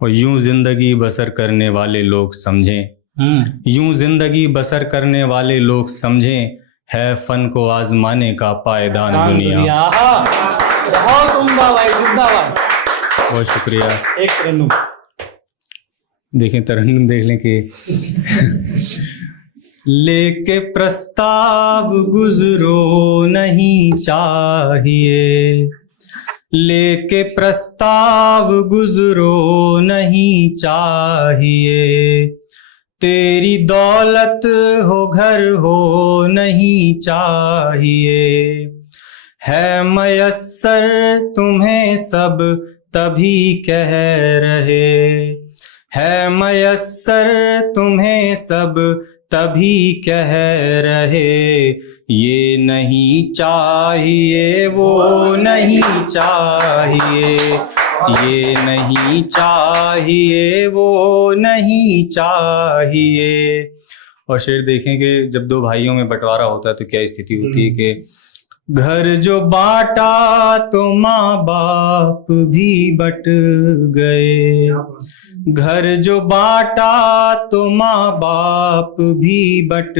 और यूं जिंदगी बसर करने वाले लोग समझें, यूं जिंदगी बसर करने वाले लोग समझें, है फन को आजमाने का पायदान दुनिया। आहा, बहुत उम्दा भाई, जिंदाबाद। बहुत शुक्रिया। एक तरन्नुम देखें तरन्नुम देख लें कि लेके प्रस्ताव गुजरो नहीं चाहिए, लेके प्रस्ताव गुजरो नहीं चाहिए, तेरी दौलत हो घर हो नहीं चाहिए, है मयस्सर तुम्हें सब तभी कह रहे, है मयस्सर तुम्हें सब तभी कह रहे, ये नहीं चाहिए वो नहीं चाहिए, ये नहीं चाहिए वो नहीं चाहिए। और शेर देखें कि जब दो भाइयों में बंटवारा होता है तो क्या स्थिति होती है कि घर जो बांटा तो माँ बाप भी बट गए, घर जो बांटा तो माँ बाप भी बट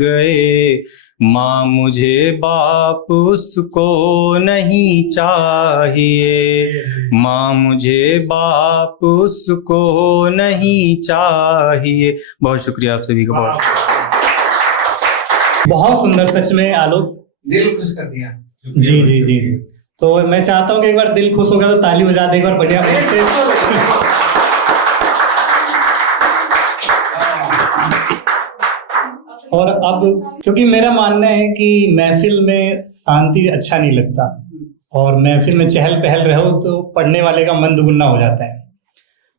गए, माँ मुझे बाप उसको नहीं चाहिए, माँ मुझे बाप उसको नहीं चाहिए। बहुत शुक्रिया आप सभी का, बहुत बहुत सुंदर, सच में आलोक, दिल खुश कर दिया। जी जी जी। तो मैं चाहता हूँ कि एक बार दिल खुश होगा तो ताली बजा दे एक बार बढ़िया से। और अब क्योंकि मेरा मानना है कि महफिल में शांति अच्छा नहीं लगता, और महफिल में चहल पहल रहो तो पढ़ने वाले का मन दुगुना हो जाता है।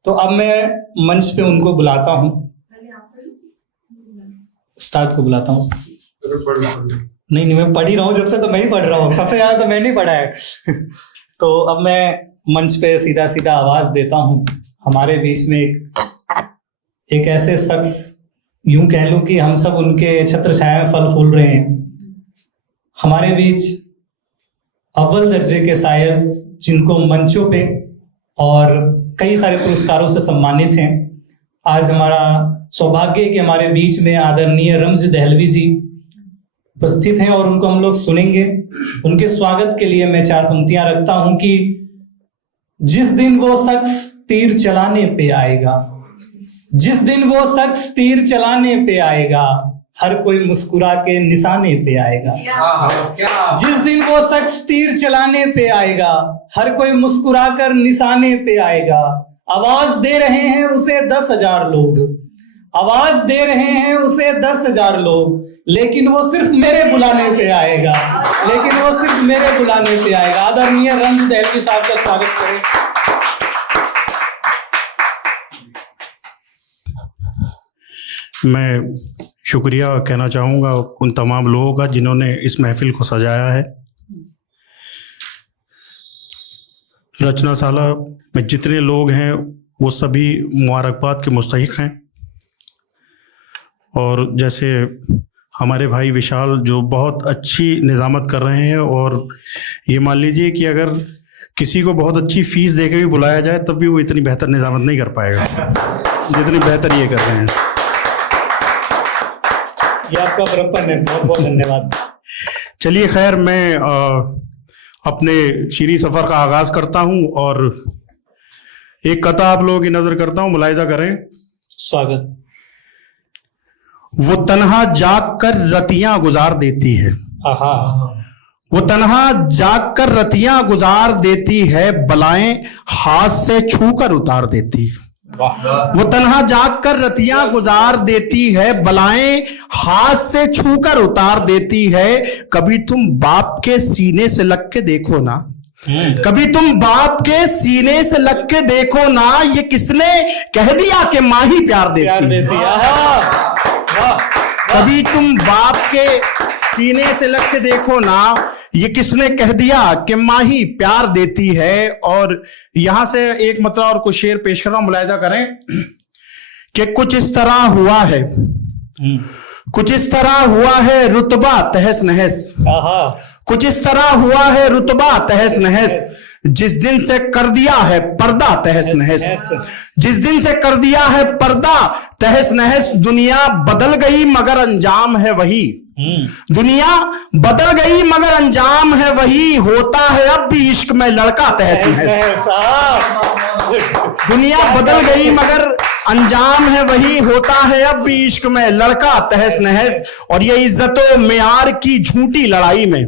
तो अब मैं मंच पे उनको बुलाता हूँ, उस्ताद को बुलाता हूँ। नहीं मैं पढ़ ही रहा हूँ जब से, तो मैं ही पढ़ रहा हूँ, सबसे ज्यादा तो मैंने ही पढ़ा है। तो अब मैं मंच पे सीधा सीधा आवाज देता हूँ। हमारे बीच में एक ऐसे शख्स, यूं कह लूं कि हम सब उनके छत्र छाया में फल फूल रहे हैं। हमारे बीच अव्वल दर्जे के शायर, जिनको मंचों पे और कई सारे पुरस्कारों से सम्मानित हैं। आज हमारा सौभाग्य है कि हमारे बीच में आदरणीय रमज दहलवी जी उपस्थित हैं और उनको हम लोग सुनेंगे। उनके स्वागत के लिए मैं 4 पंक्तियां रखता हूं कि जिस दिन वो शख्स तीर चलाने पे आएगा, जिस दिन वो शख्स तीर चलाने पे आएगा, हर कोई मुस्कुरा के निशाने पे आएगा। जिस दिन वो शख्स तीर चलाने पे आएगा, हर कोई मुस्कुरा कर निशाने पे आएगा। आवाज दे रहे हैं उसे 10,000 लोग, आवाज दे रहे हैं उसे 10,000 लोग, लेकिन वो सिर्फ मेरे बुलाने पे आएगा, लेकिन वो सिर्फ मेरे बुलाने पे आएगा। आदरणीय रमज दहलवी साहब का स्वागत करें। मैं शुक्रिया कहना चाहूँगा उन तमाम लोगों का जिन्होंने इस महफिल को सजाया है। रचनाशाला में जितने लोग हैं वो सभी मुबारकबाद के मुस्तहिक हैं। और जैसे हमारे भाई विशाल जो बहुत अच्छी निज़ामत कर रहे हैं, और ये मान लीजिए कि अगर किसी को बहुत अच्छी फीस दे के भी बुलाया जाए तब भी वो इतनी बेहतर निज़ामत नहीं कर पाएगा जितनी बेहतर ये कर रहे हैं। ये आपका बड़प्पन है, बहुत बहुत धन्यवाद। चलिए खैर, मैं अपने शीरी सफ़र का आगाज़ करता हूँ और एक कथा आप लोगों की नज़र करता हूँ, मुलाहिजा करें। स्वागत। वो तन्हा जाग कर रतियां गुजार देती है, आहा, वो तन्हा जाग कर रतियां गुजार देती है, बलाएं हाथ से छू कर उतार देती है। वो तन्हा जाग कर रतियां गुजार देती है, बलाएं हाथ से छू कर उतार देती है। कभी तुम बाप के सीने से लग के देखो ना, कभी तुम बाप के सीने से लग के देखो ना, ये किसने कह दिया कि माँ ही प्यार देती है। कभी तुम बाप के सीने से लग के देखो ना, ये किसने कह दिया कि माँ ही प्यार देती है। और यहां से एक मतलब और कुछ शेर पेश कर रहा हूं, मुलाहिजा करें कि कुछ इस तरह हुआ है, कुछ इस तरह हुआ है रुतबा तहस नहस, कुछ इस तरह हुआ है रुतबा तहस नहस, जिस दिन से कर दिया है पर्दा तहस नहस, जिस दिन से कर दिया है पर्दा तहस नहस। दुनिया बदल गई मगर अंजाम है वही, दुनिया बदल गई मगर अंजाम है वही, होता है अब भी इश्क में लड़का तहस नहस। दुनिया बदल गई मगर अंजाम है वही, होता है अब भी इश्क में लड़का तहस नहस। और ये इज्जतों मेयार की झूठी लड़ाई में,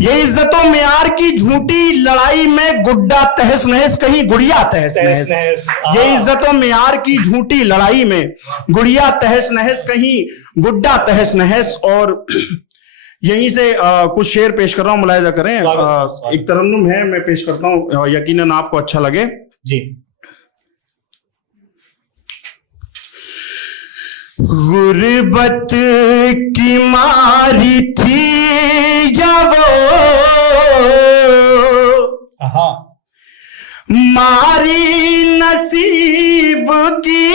ये इज्जतों मेयार की झूठी लड़ाई में गुड्डा तहस नहस कहीं गुड़िया तहस नहस। ये इज्जतों मेयार की झूठी लड़ाई में गुड़िया तहस नहस कहीं गुड्डा तहस नहस। और यहीं से कुछ शेर पेश कर रहा हूं, मुलाहिजा करें। एक तरन्नुम है, मैं पेश करता हूं, यकीनन आपको अच्छा लगे जी। गुर्बत की मारी थी या वो मारी नसीब की,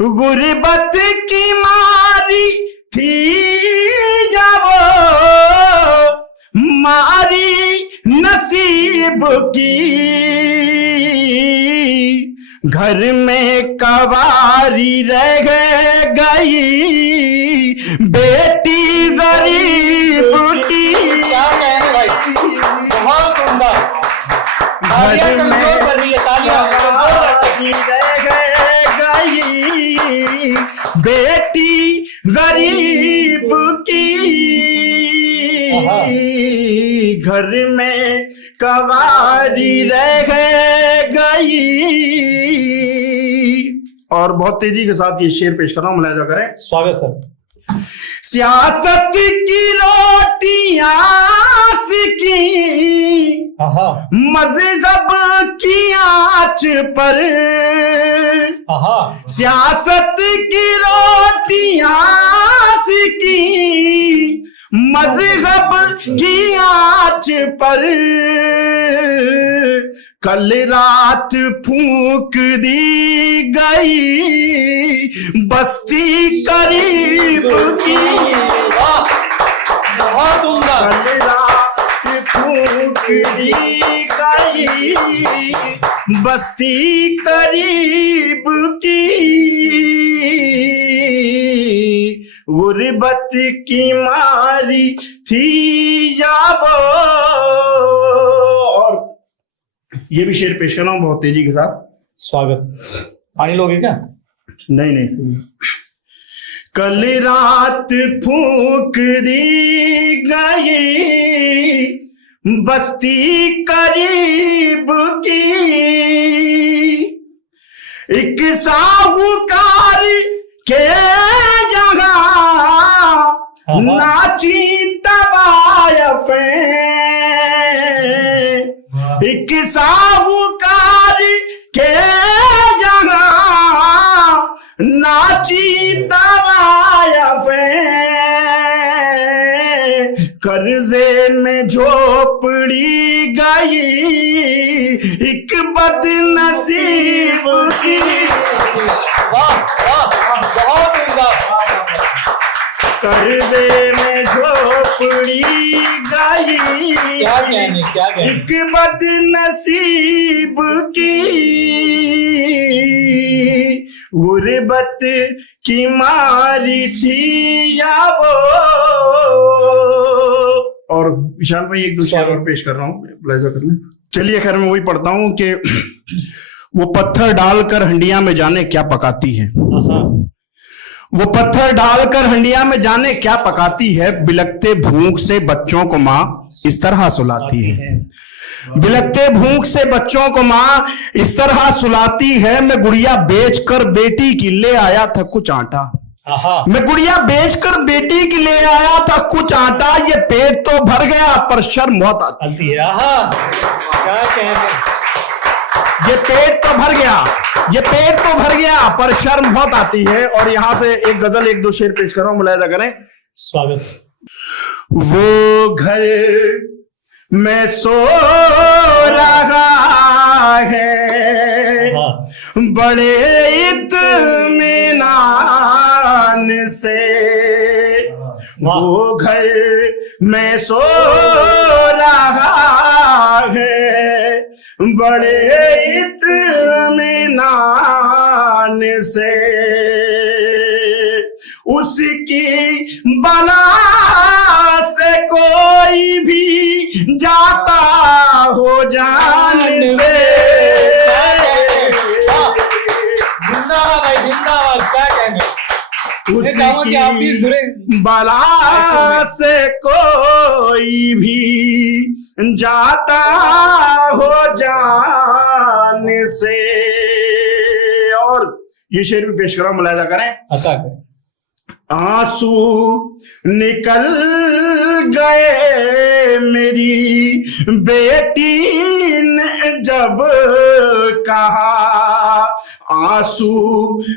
गुर्बत की मारी थी या वो मारी नसीब की, घर में कवारी रह गई बेटी गरीब की। क्या कहने भाई, बहुत उम्दा। घर में रह गई बेटी गरीब की, घर में कवारी रह गई। और बहुत तेजी के साथ ये शेर पेश कर रहा हूं, मुलाहिजा करें। स्वागत सर। सियासत की रोटियां सिकी मज़हब की आंच पर, सियासत की रोटियां सिकी मज़हब की आंच पर, कल रात फूंक दी गई बस्ती करीब की। बहुत उम्दा। कल रात फूंक दी गई बस्ती करीब की, गुर्बत की मारी थी या वो। और ये भी शेर पेश कर रहा हूं बहुत तेजी के साथ। स्वागत। पानी लोगे क्या? नहीं। कल रात फूंक दी गई बस्ती करीब की, एक साहूकार के यहाँ नाची तवायफे, एक साहूकार के यहाँ नाची तवायफे, कर्जे में झोपड़ी गई एक बदनसीब की। वाह वाह, बहुत उम्दा। कर्जे में झोपड़ी गई क्या कहने एक बदनसीब की, गुर्बत की मारी थी या वो। और विशाल भाई एक दो शेर और पेश कर रहा हूँ, मुलाहिजा करने। चलिए खैर मैं वही पढ़ता हूँ कि वो पत्थर डालकर हंडिया में जाने क्या पकाती है, वो पत्थर डालकर हंडिया में जाने क्या पकाती है, बिलकते भूख से बच्चों को माँ इस तरह सुलाती है, बिलकते भूख से बच्चों को माँ इस तरह सुलाती है। मैं गुड़िया बेचकर बेटी की ले आया था कुछ आटा, मैं गुड़िया बेचकर बेटी की ले आया था कुछ आटा, ये पेट तो भर गया पर शर्म बहुत आती है। क्या कहने। ये पेट तो भर गया, ये पेट तो भर गया, पर शर्म बहुत आती है। और यहां से एक गजल, एक दो शेर पेश कर रहा हूं, मुलायजा करें। स्वागत। वो घर में सो रहा है बड़े इत्मीनान से, वो घर में सो रहा है बड़े इत्मीनान से, उसकी बला से कोई भी जाता हो जान से। जिंदाबाद भाई, जिंदाबाद। क्या कहने, उसकी बला से कोई भी जाता हो जान से। और ये शेर भी पेश करो, मुलायजा करें। आंसू निकल गए मेरी बेटी ने जब कहा, आंसू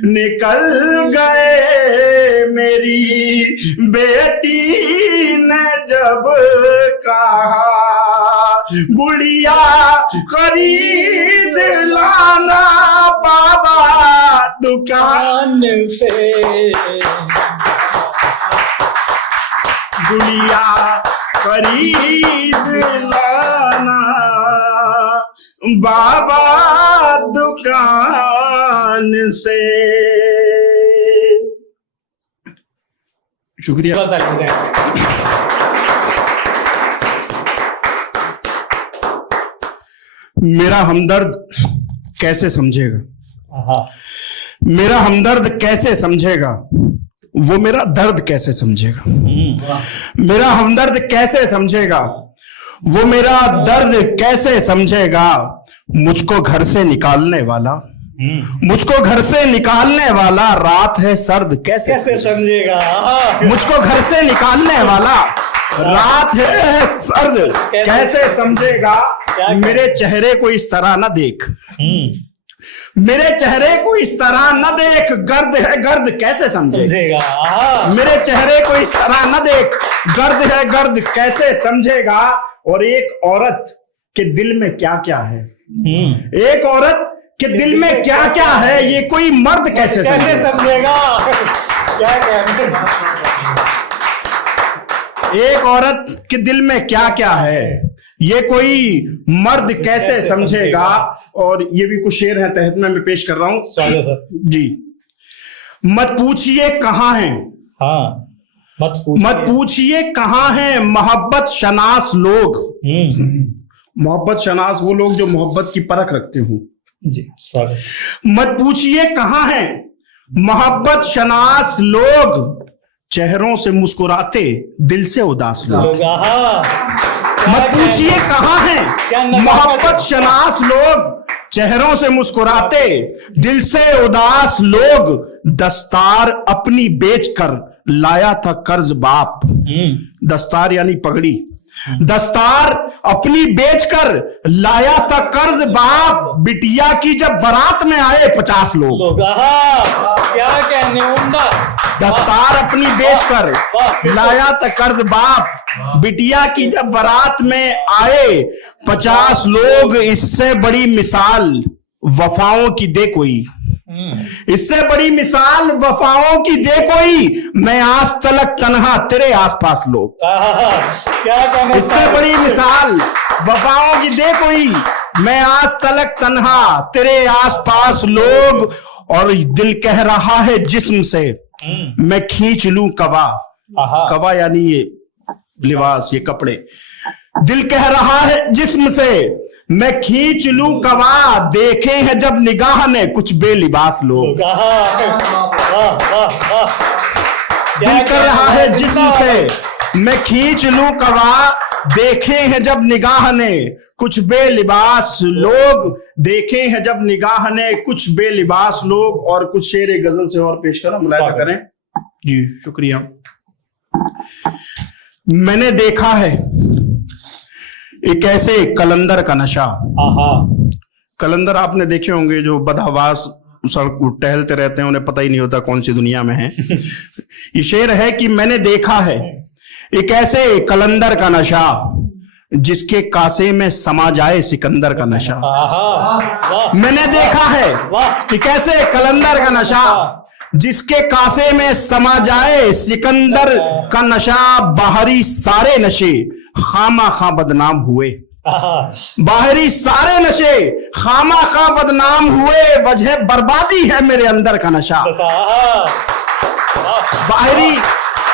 निकल गए मेरी बेटी ने जब कहा, गुड़िया खरीद लाना बाबा दुकान से, गुड़िया खरीद लाना बाबा दुकान से। शुक्रिया। मेरा हमदर्द कैसे समझेगा, मेरा हमदर्द कैसे समझेगा, वो मेरा दर्द कैसे समझेगा, मेरा हमदर्द कैसे समझेगा, वो मेरा दर्द कैसे समझेगा, मुझको घर से निकालने वाला, मुझको घर से निकालने वाला रात है सर्द कैसे समझेगा, मुझको घर से निकालने वाला रात है सर्द कैसे समझेगा, मेरे चेहरे को इस तरह न देख, मेरे चेहरे को इस तरह न देख, गर्द है गर्द कैसे समझेगा, मेरे चेहरे को इस तरह न देख, गर्द है गर्द कैसे समझेगा। और एक औरत के दिल में क्या क्या है, एक औरत के दिल में क्या क्या है, ये कोई मर्द कैसे समझेगा। क्या कहते, एक औरत के दिल में क्या क्या है, ये कोई मर्द कैसे समझेगा। और ये भी कुछ शेर है तहत में मैं पेश कर रहा हूं जी। मत पूछिए कहाँ हैं, मत पूछिए कहाँ हैं मोहब्बत शनास लोग, मोहब्बत शनास वो लोग जो मोहब्बत की परख रखते हो जी। स्वागत। मत पूछिए कहाँ हैं मोहब्बत शनास लोग, चेहरों से मुस्कुराते दिल से उदास लोग। मत पूछिए कहाँ हैं मोहब्बत शनास लोग, चेहरों से मुस्कुराते दिल से उदास लोग, दस्तार अपनी बेचकर लाया था कर्ज बाप, दस्तार यानी पगड़ी, दस्तार अपनी बेचकर लाया था कर्ज बाप, बिटिया की जब बारात में आए 50 लोग। क्या कहने, उम्दा। दस्तार अपनी बेचकर लाया था कर्ज बाप, बिटिया की जब बारात में आए 50 लोग, इससे बड़ी मिसाल वफाओं की दे कोई, इससे बड़ी मिसाल वफाओं की दे कोई, मैं आज तलक तन्हा तेरे आसपास लोग। क्या कहने, इससे बड़ी मिसाल वफाओं की दे कोई, मैं आज तलक तन्हा तेरे आसपास लोग। और दिल कह रहा है जिस्म से मैं खींच लूं कवा, कवा यानी ये लिबास, ये कपड़े, दिल कह रहा है जिस्म से मैं खींच लूं कवा, देखे हैं जब निगाह ने कुछ बेलिबास लोग। दिल कर रहा है जिस्म से मैं खींच लूं कवा, देखे हैं जब निगाह ने कुछ बेलिबास लोग, देखे हैं जब निगाह ने कुछ बेलिबास लोग। और कुछ शेर एक गजल से और पेश करो, मुलायजा करें जी। शुक्रिया। मैंने देखा है एक ऐसे कलंदर का नशा, कलंदर आपने देखे होंगे जो बदहवास सड़क टहलते रहते हैं, उन्हें पता ही नहीं होता कौन सी दुनिया में है। ये शेर है कि मैंने देखा है एक ऐसे कलंदर का नशा जिसके कासे में समा जाए सिकंदर का नशा। मैंने देखा है एक ऐसे कलंदर का नशा जिसके कासे में समा जाए सिकंदर का नशा। बाहरी सारे नशे खामा खा बदनाम हुए, बाहरी सारे नशे खामा खा बदनाम हुए, वजह बर्बादी है मेरे अंदर का नशा। बाहरी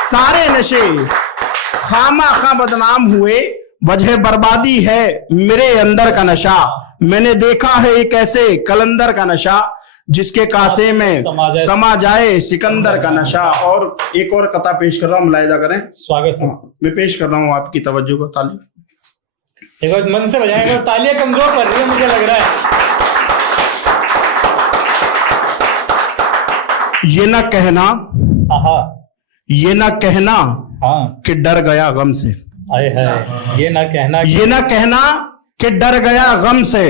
सारे नशे खामा खा बदनाम हुए, वजह बर्बादी है मेरे अंदर का नशा। मैंने देखा है एक ऐसे कलंदर का नशा जिसके कासे में समा जाए सिकंदर का नशा। और एक और कथा पेश कर रहा हूं, मुलाहिजा करें। स्वागत है। मैं पेश कर रहा हूं आपकी तवज्जो को। ताली एक बार मन से बजाएंगे, तालियां कमजोर पड़ रही है मुझे लग रहा है। ये ना कहना, ये ना कहना हाँ, कि डर गया गम से। आए है, ये ना कहना, ये ना कहना कि डर गया गम से,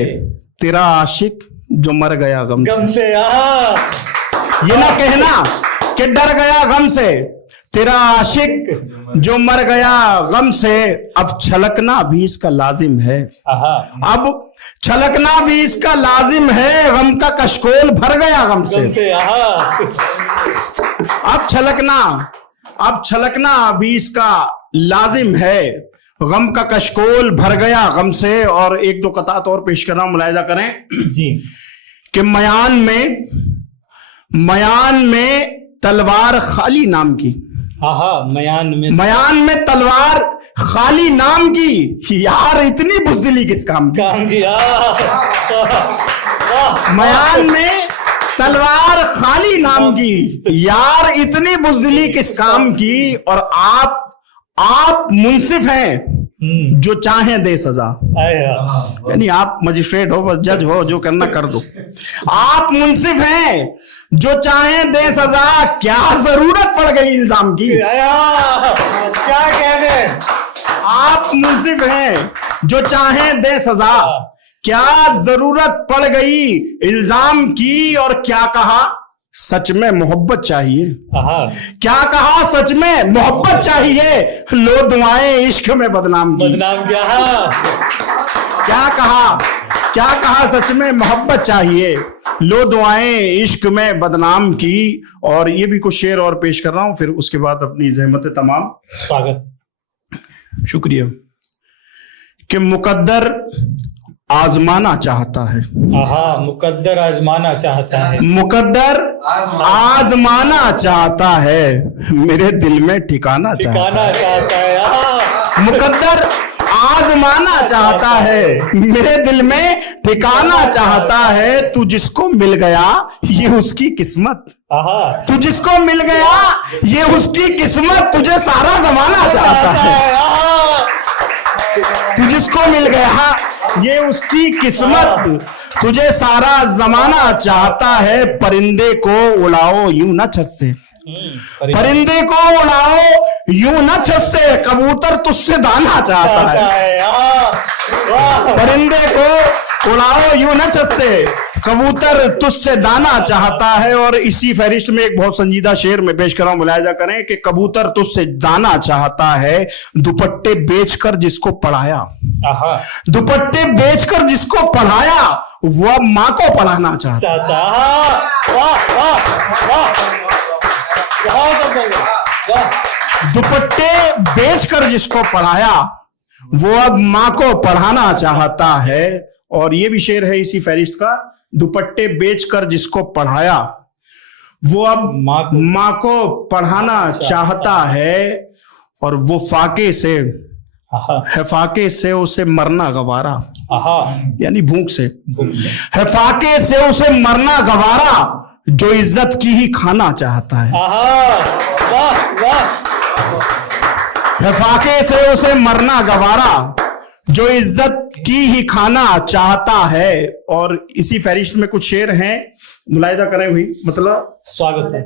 तेरा आशिक जो मर गया गम से। ये ना कहना कि डर गया गम से, तेरा आशिक जो मर गया गम से। अब छलकना भी इसका लाजिम है, अब छलकना भी इसका लाजिम है, गम का कशकोल भर गया गम से। अब छलकना भी इसका लाजिम है, गम का कशकोल भर गया गम से। और एक दो कतात और पेश कर रहा हूं, मुलाहिजा करें जी। कि मयान में तलवार खाली नाम की, मयान में तलवार खाली नाम की, यार इतनी बुज़दिली किस काम की। मयान में तलवार खाली नाम की, यार इतनी बुज़दिली किस काम की। और आप मुंसिफ हैं जो चाहें दे सजा, यानी आप मजिस्ट्रेट हो, जज हो, जो करना कर दो। आप मुंसिफ हैं जो चाहें दे सजा, क्या जरूरत पड़ गई इल्जाम की। क्या कहने, आप मुंसिफ हैं जो चाहें दे सजा, क्या जरूरत पड़ गई इल्जाम की। और क्या कहा, सच में मोहब्बत चाहिए। क्या कहा, सच में मोहब्बत चाहिए, लो दुआएं इश्क में बदनाम की। क्या कहा, सच में मोहब्बत चाहिए, लो दुआएं इश्क में बदनाम की। और ये भी कुछ शेर और पेश कर रहा हूं, फिर उसके बाद अपनी ज़हमत तमाम। स्वागत, शुक्रिया। कि मुकद्दर आजमाना चाहता है, मुकद्दर आजमाना चाहता है, मुकद्दर आजमाना चाहता है, मेरे दिल में ठिकाना चाहता है। मुकद्दर आजमाना चाहता है, मेरे दिल में ठिकाना चाहता है। तू जिसको मिल गया ये उसकी किस्मत, तू जिसको मिल गया ये उसकी किस्मत, तुझे सारा जमाना चाहता है। तू जिसको मिल गया ये उसकी किस्मत, तुझे सारा जमाना चाहता है। परिंदे को उड़ाओ यूं न छत से, परिंदे को उड़ाओ यूं न छत से, कबूतर तुझसे दाना चाहता है। परिंदे को उड़ाओ यूं न छत से, कबूतर तुझसे दाना चाहता है। और इसी फहरिस्त में एक बहुत संजीदा शेर में पेश कर रहा हूं, मुलाहिजा करें। कि कबूतर तुझसे दाना चाहता है, दुपट्टे बेचकर जिसको पढ़ाया, दुपट्टे बेचकर जिसको पढ़ाया, वह माँ को पढ़ाना चाहता है। दुपट्टे बेचकर जिसको पढ़ाया, वो अब माँ को पढ़ाना चाहता है। और ये भी शेर है इसी फहरिस्त का, दुपट्टे बेचकर जिसको पढ़ाया, वो अब माँ को पढ़ाना चाहता है। और वो फाके से है, फाके से उसे मरना गवारा, यानी भूख से है, फाके से उसे मरना गवारा, जो इज्जत की ही खाना चाहता है। है फाके से उसे मरना गवारा, जो इज्जत की ही खाना चाहता है। और इसी फहरिस्त में कुछ शेर हैं, मुलाहिजा करें हुई, मतलब स्वागत है।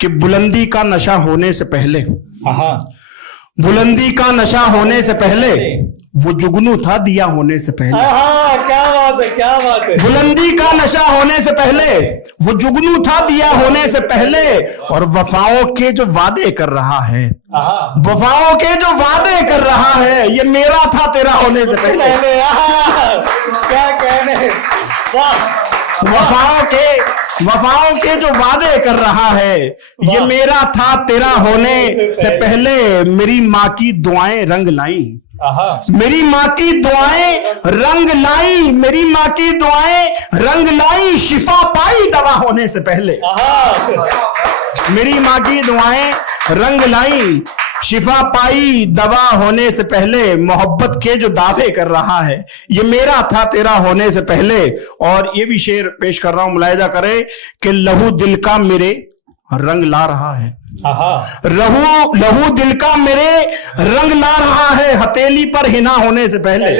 कि बुलंदी का नशा होने से पहले, बुलंदी का नशा होने से पहले वो जुगनू था दिया होने से पहले। क्या बात है, क्या बात है। बुलंदी का नशा होने से पहले वो जुगनू था दिया होने से पहले, और वफाओं के जो वादे कर रहा है, वफाओं के जो वादे कर रहा है, ये मेरा था तेरा होने से पहले। क्या कहने, वफाओं के जो वादे कर रहा है, ये मेरा था तेरा होने से पहले। मेरी माँ की दुआएं रंग लाई, मेरी माँ की दुआएं रंग लाई, मेरी माँ की दुआएं रंग लाई, शिफा पाई दवा होने से पहले। मेरी माँ की दुआएं रंग लाई, शिफा पाई दवा होने से पहले। मोहब्बत के जो दावे कर रहा है, ये मेरा था तेरा होने से पहले। और ये भी शेर पेश कर रहा हूं, मुलाहिजा करें कि लहू दिल का मेरे रंग ला रहा है, लहू दिल का मेरे रंग ला रहा है, हथेली पर हिना होने से पहले।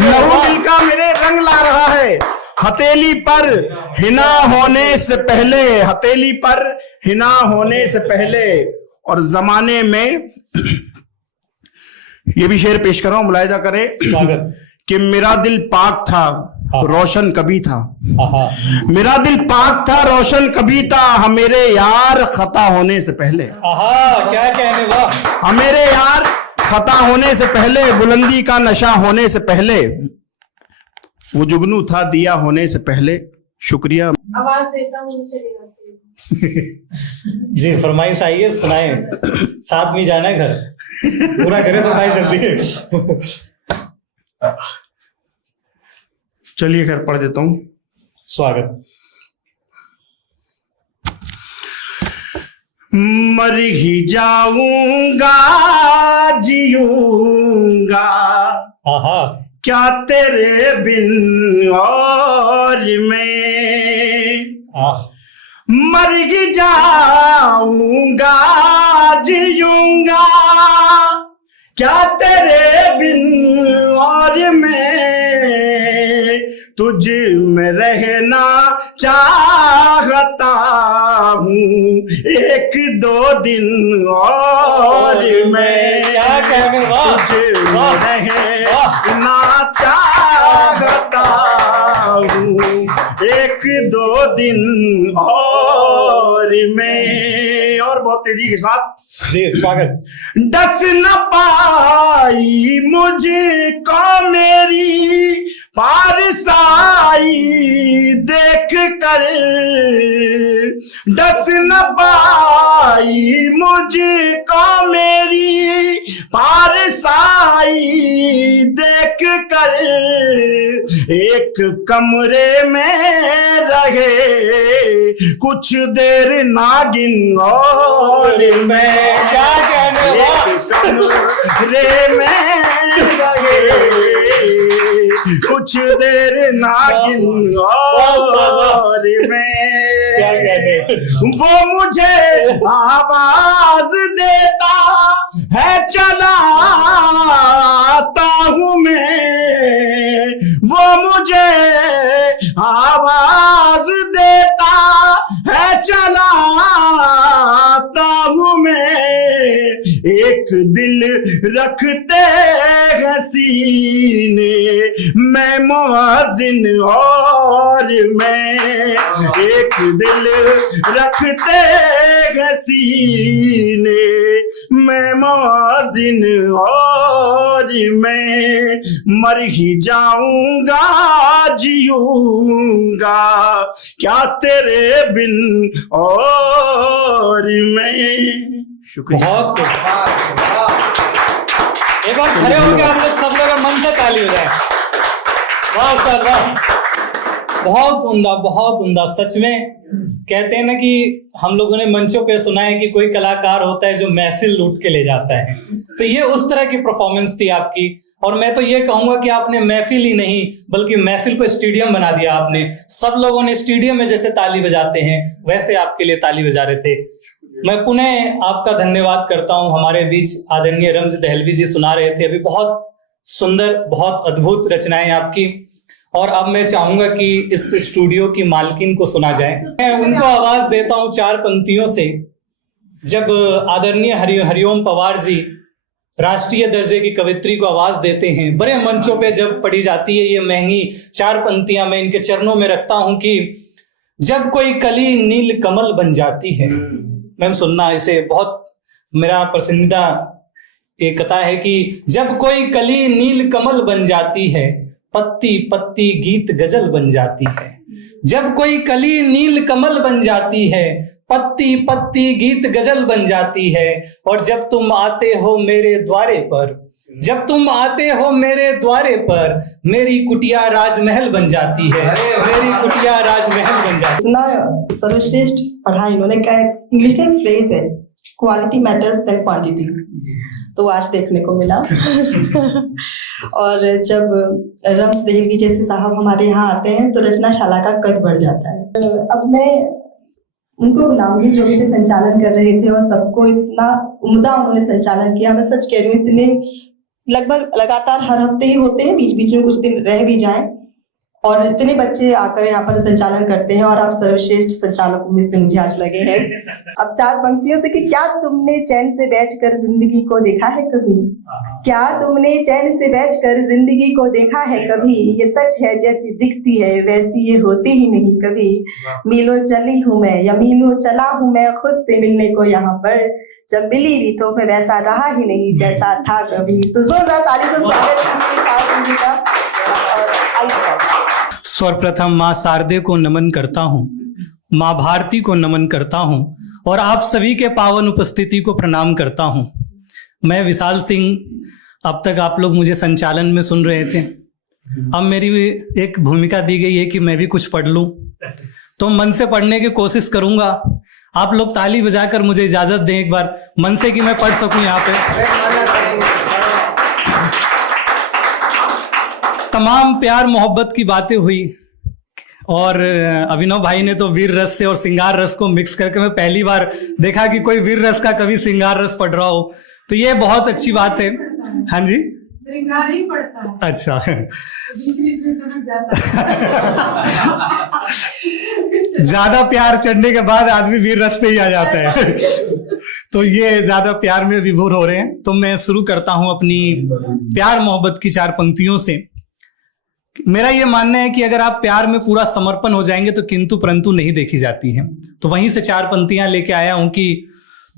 लहू दिल का मेरे रंग ला रहा है, हथेली पर हिना होने से पहले, हथेली पर हिना होने से पहले। और जमाने में ये भी शेर पेश कर रहा हूं, मुलाहिजा करें कि मेरा दिल पाक था रोशन कभी था, मेरा दिल पाक था रोशन कभी था, मेरे यार खता होने से पहले। क्या कहने, वाह। मेरे यार खता होने से पहले, बुलंदी का नशा होने से पहले, वो जुगनू था दिया होने से पहले। शुक्रिया। आवाज देता हूँ, मुझे दिखाती हूँ। जी फरमाइश आइए, सुनाए। साथ में जाना है घर, पूरा करे फरमाइश जल्दी। चलिए खैर पढ़ देता हूं। स्वागत। मर ही जाऊंगा जीऊंगा क्या तेरे बिन और मैं, मर ही जाऊंगा जीऊंगा क्या तेरे बिन और मैं, तुझ में रहना चाहता हूँ एक दो दिन और मैं, तुझ में रहना चाहता हूँ एक दो दिन और मैं। और बहुत तेजी के साथ जी स्वागत। डस न पाई मुझको मेरी पारसाई देख कर, डस न पाई मुझको मेरी पारसाई देख कर, एक कमरे में रहे कुछ देर नागिन और मैं, क्या कहने, एक कमरे में रहे कुछ देर नागिन और मैं, क्या कहने। वो मुझे आवाज देता है चलाता हूँ मैं, वो मुझे आवाज देता है चलाता हूँ मैं, एक दिल रखते हैं सीने मैं मुअज्जिन और मैं, एक दिल रखते हैं सीने मैं मुअज्जिन और मैं, मर ही जाऊंगा जीऊंगा क्या तेरे बिन और मैं। शुक्रिया। बहुत एक बार खड़े हो गए हम लोग, सब लोग मन से ताली हो जाए। वाह सर वाह, बहुत उम्दा, बहुत उम्दा। सच में कहते हैं ना कि हम लोगों ने मंचों पे सुना है कि कोई कलाकार होता है जो महफिल लूट के ले जाता है, तो ये उस तरह की परफॉर्मेंस थी आपकी। और मैं तो ये कहूंगा कि आपने महफिल ही नहीं बल्कि महफिल को स्टेडियम बना दिया आपने। सब लोगों ने स्टेडियम में जैसे ताली बजाते हैं वैसे आपके लिए ताली बजा रहे थे। मैं पुनः आपका धन्यवाद करता हूं। हमारे बीच आदरणीय रम्ज दहलवी जी सुना रहे थे अभी, बहुत सुंदर, बहुत अद्भुत रचनाएं आपकी। और अब मैं चाहूंगा कि इस स्टूडियो की मालकिन को सुना जाए। मैं उनको आवाज देता हूं 4 पंक्तियों से, जब आदरणीय हरिओम पवार जी राष्ट्रीय दर्जे की कवित्री को आवाज देते हैं, बड़े मंचों पे जब पढ़ी जाती है ये महंगी 4 पंक्तियां, मैं इनके चरणों में रखता हूं कि जब कोई कली नील कमल बन जाती है। मैम सुनना इसे, बहुत मेरा पसंदीदा एक कथा है कि जब कोई कली नील कमल बन जाती है, पत्ती पत्ती गीत गजल बन जाती है। जब कोई कली नील कमल बन जाती है, पत्ती पत्ती गीत गजल बन जाती है। और जब तुम आते हो मेरे द्वारे पर, जब तुम आते हो मेरे द्वारे पर, मेरी कुटिया राजमहल बन जाती है, मेरी कुटिया राजमहल बन जाती है। इतना सर्वश्रेष्ठ पढ़ा इन्होंने, क्या इंग्लिश का एक फ्रेज है, क्वालिटी मैटर्स देन क्वांटिटी, तो आज देखने को मिला। और जब रम्स देहलवी जैसे साहब हमारे यहाँ आते हैं तो रचनाशाला का कद बढ़ जाता है। अब मैं उनको बुलाऊंगी जो भी संचालन कर रहे थे, और सबको इतना उम्दा उन्होंने संचालन किया। मैं सच कह रही हूँ, इतने लगभग लगातार हर हफ्ते ही होते हैं, बीच बीच में कुछ दिन रह भी जाएं, और इतने बच्चे आकर यहाँ पर संचालन करते हैं, और आप सर्वश्रेष्ठ संचालकों में से मुझे आज लगे हैं। अब 4 पंक्तियों से कि क्या तुमने चैन से बैठकर जिंदगी को देखा है कभी, क्या तुमने चैन से बैठकर जिंदगी को देखा है कभी, ये सच है जैसी दिखती है वैसी ये होती ही नहीं कभी। मीलों चली हूँ मैं या मीलों चला हूँ मैं खुद से मिलने को यहाँ पर, जब मिली भी तो मैं वैसा रहा ही नहीं जैसा था कभी। तो जोरदार ताली से स्वागत कीजिए। सर्वप्रथम माँ शारदे को नमन करता हूँ, माँ भारती को नमन करता हूँ, और आप सभी के पावन उपस्थिति को प्रणाम करता हूँ। मैं विशाल सिंह, अब तक आप लोग मुझे संचालन में सुन रहे थे। अब मेरी भी एक भूमिका दी गई है कि मैं भी कुछ पढ़ लूँ, तो मन से पढ़ने की कोशिश करूँगा। आप लोग ताली बजाकर मुझे इजाज़त दें एक बार मन से कि मैं पढ़ सकूँ यहाँ पे। तमाम प्यार मोहब्बत की बातें हुई, और अभिनव भाई ने तो वीर रस से और श्रृंगार रस को मिक्स करके मैं पहली बार देखा कि कोई वीर रस का कभी श्रृंगार रस पढ़ रहा हो, तो ये बहुत अच्छी बात है। हाँ जी, श्रृंगार ही पड़ता है। अच्छा, बीच बीच में समझ जाता है। ज्यादा प्यार चढ़ने के बाद आदमी वीर रस पे ही आ जाता है। तो ये ज्यादा प्यार में विभोर हो रहे हैं, तो मैं शुरू करता हूं अपनी प्यार मोहब्बत की 4 पंक्तियों से। मेरा ये मानना है कि अगर आप प्यार में पूरा समर्पण हो जाएंगे तो किंतु परंतु नहीं देखी जाती है। तो वहीं से 4 पंक्तियां लेके आया हूं कि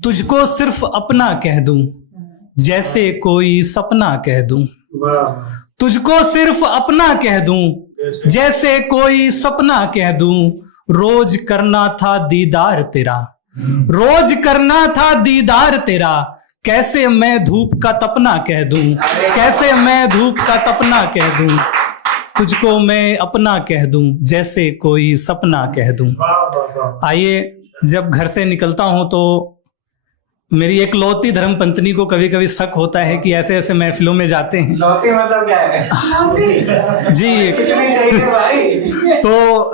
तुझको सिर्फ अपना कह दूं जैसे कोई सपना कह दूं, तुझको सिर्फ अपना कह दूं जैसे कोई सपना कह दूं, रोज करना था दीदार तेरा, रोज करना था दीदार तेरा, कैसे मैं धूप का तपना कह दूं, कैसे मैं धूप का तपना कह दूं, तुझको मैं अपना कह दूं जैसे कोई सपना कह दूं। आइए, जब घर से निकलता हूं तो मेरी एक लौती धर्म पत्नी को कभी कभी शक होता है कि ऐसे ऐसे महफिलों में जाते हैं। लौती मतलब क्या है? जी, कितनी चाहिए भाई? तो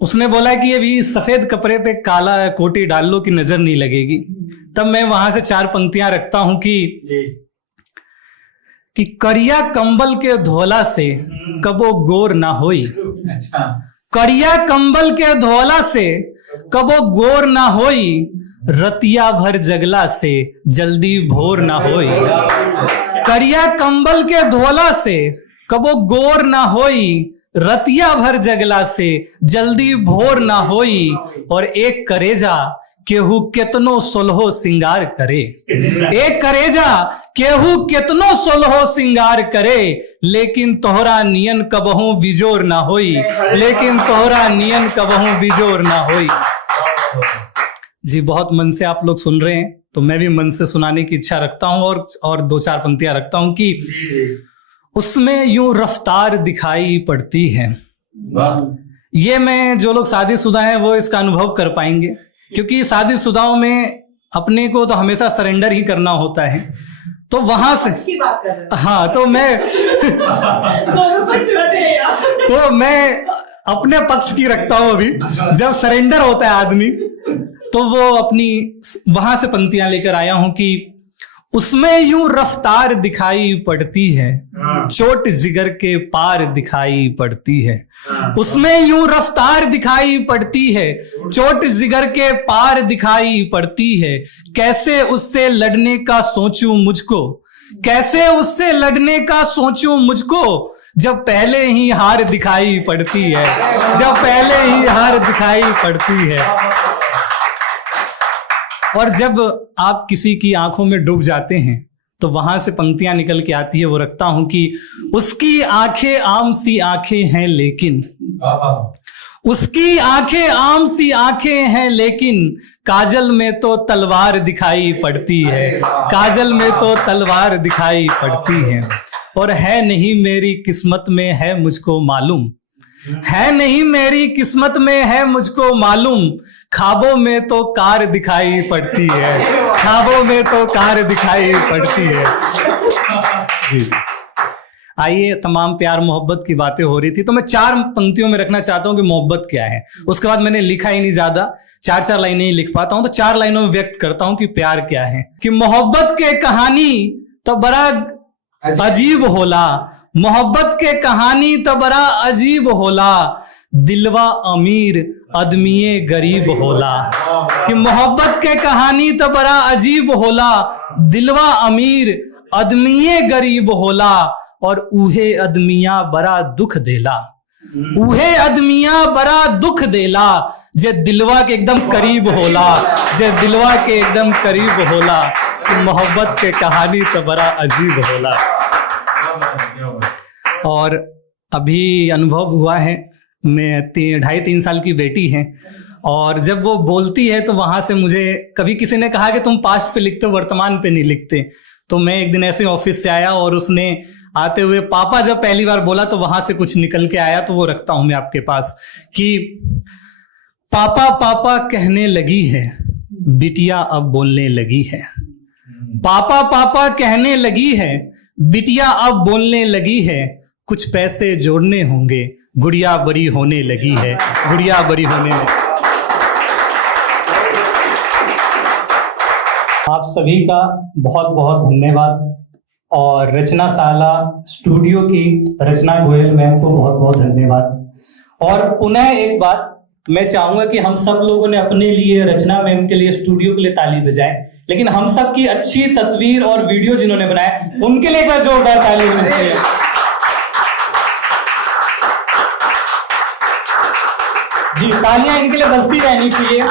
उसने बोला कि ये भी सफेद कपड़े पे काला कोटी डाल लो कि नजर नहीं लगेगी। तब मैं वहां से 4 पंक्तियां रखता हूं कि करिया कंबल के धोला से कबो गोर ना होई, अच्छा, करिया कंबल के धोला से कबो गोर ना होई, रतिया भर जगला से जल्दी भोर ना होई, करिया कंबल के धोला से कबो गोर ना होई, रतिया भर जगला से जल्दी भोर ना होई, और एक करेजा केहू केतनो सोलहो सिंगार करे, एक करेजा केहू केतनो सोलहो सिंगार करे, लेकिन तोहरा नियन कबहू बिजोर ना होई, लेकिन तोहरा नियन कबहू बिजोर ना होई। जी, बहुत मन से आप लोग सुन रहे हैं, तो मैं भी मन से सुनाने की इच्छा रखता हूं, और 2-4 पंक्तियां रखता हूं कि उसमें यूं रफ्तार दिखाई पड़ती है। ये मैं, जो लोग शादीशुदा हैं वो इसका अनुभव कर पाएंगे, क्योंकि शादीशुदाओं में अपने को तो हमेशा सरेंडर ही करना होता है। तो वहां से अच्छी बात कर रहे हैं। हाँ, तो मैं अपने पक्ष की रखता हूं। अभी जब सरेंडर होता है आदमी, तो वो अपनी वहां से पंक्तियां लेकर आया हूं कि उसमें यूं रफ्तार दिखाई पड़ती है, चोट जिगर के पार दिखाई पड़ती है। उसमें यूं रफ्तार दिखाई पड़ती है, चोट जिगर के पार दिखाई पड़ती है। कैसे उससे लड़ने का सोचूं मुझको, कैसे उससे लड़ने का सोचूं मुझको, जब पहले ही हार दिखाई पड़ती है, जब पहले ही हार दिखाई पड़ती है। और जब आप किसी की आंखों में डूब जाते हैं तो वहां से पंक्तियां निकल के आती है, वो रखता हूं कि उसकी आंखें आम सी आंखें हैं लेकिन, उसकी आंखें आम सी आंखें हैं लेकिन, काजल में तो तलवार दिखाई पड़ती है, काजल में तो तलवार दिखाई पड़ती है। और है नहीं मेरी किस्मत में है मुझको मालूम, है नहीं मेरी किस्मत में है मुझको मालूम, ख्वाबों में तो कार दिखाई पड़ती है, ख्वाबों में तो कार दिखाई पड़ती है। जी आइए, तमाम प्यार मोहब्बत की बातें हो रही थी तो मैं 4 पंक्तियों में रखना चाहता हूं कि मोहब्बत क्या है। उसके बाद मैंने लिखा ही नहीं ज्यादा, 4 लाइनें ही लिख पाता हूं, तो 4 लाइनों में व्यक्त करता हूं कि प्यार क्या है। कि मोहब्बत के कहानी तो बड़ा अजीब होला, मोहब्बत के कहानी तो बड़ा अजीब होला, दिलवा अमीर आदमीए गरीब होला। कि मोहब्बत के कहानी तो बड़ा अजीब होला, दिलवा अमीर आदमीए गरीब होला, और उहे अदमिया बड़ा दुख देला, उहे अदमिया बड़ा दुख देला, जे दिलवा के एकदम करीब होला, जे दिलवा के एकदम करीब होला। कि मोहब्बत के कहानी तो बड़ा अजीब होला। और अभी अनुभव हुआ है, मैं 2.5-3 साल की बेटी है, और जब वो बोलती है तो वहां से मुझे, कभी किसी ने कहा कि तुम पास्ट पे लिखते हो वर्तमान पे नहीं लिखते, तो मैं एक दिन ऐसे ऑफिस से आया और उसने आते हुए पापा जब पहली बार बोला तो वहां से कुछ निकल के आया, तो वो रखता हूं मैं आपके पास। कि पापा पापा कहने लगी है, बिटिया अब बोलने लगी है, पापा पापा कहने लगी है, बिटिया अब बोलने लगी है, कुछ पैसे जोड़ने होंगे, गुड़िया बड़ी होने लगी है, गुड़िया बड़ी होने लगी। आप सभी का बहुत बहुत धन्यवाद, और रचना साला स्टूडियो की रचना गोयल मैम को बहुत बहुत धन्यवाद। और पुनः एक बात मैं चाहूंगा कि हम सब लोगों ने अपने लिए, रचना मैम के लिए, स्टूडियो के लिए ताली बजाएं, लेकिन हम सब की अच्छी तस्वीर और वीडियो जिन्होंने बनाए उनके लिए एक बार जोरदार ताली होनी चाहिए। जी, तालियां इनके लिए बजती रहनी चाहिए।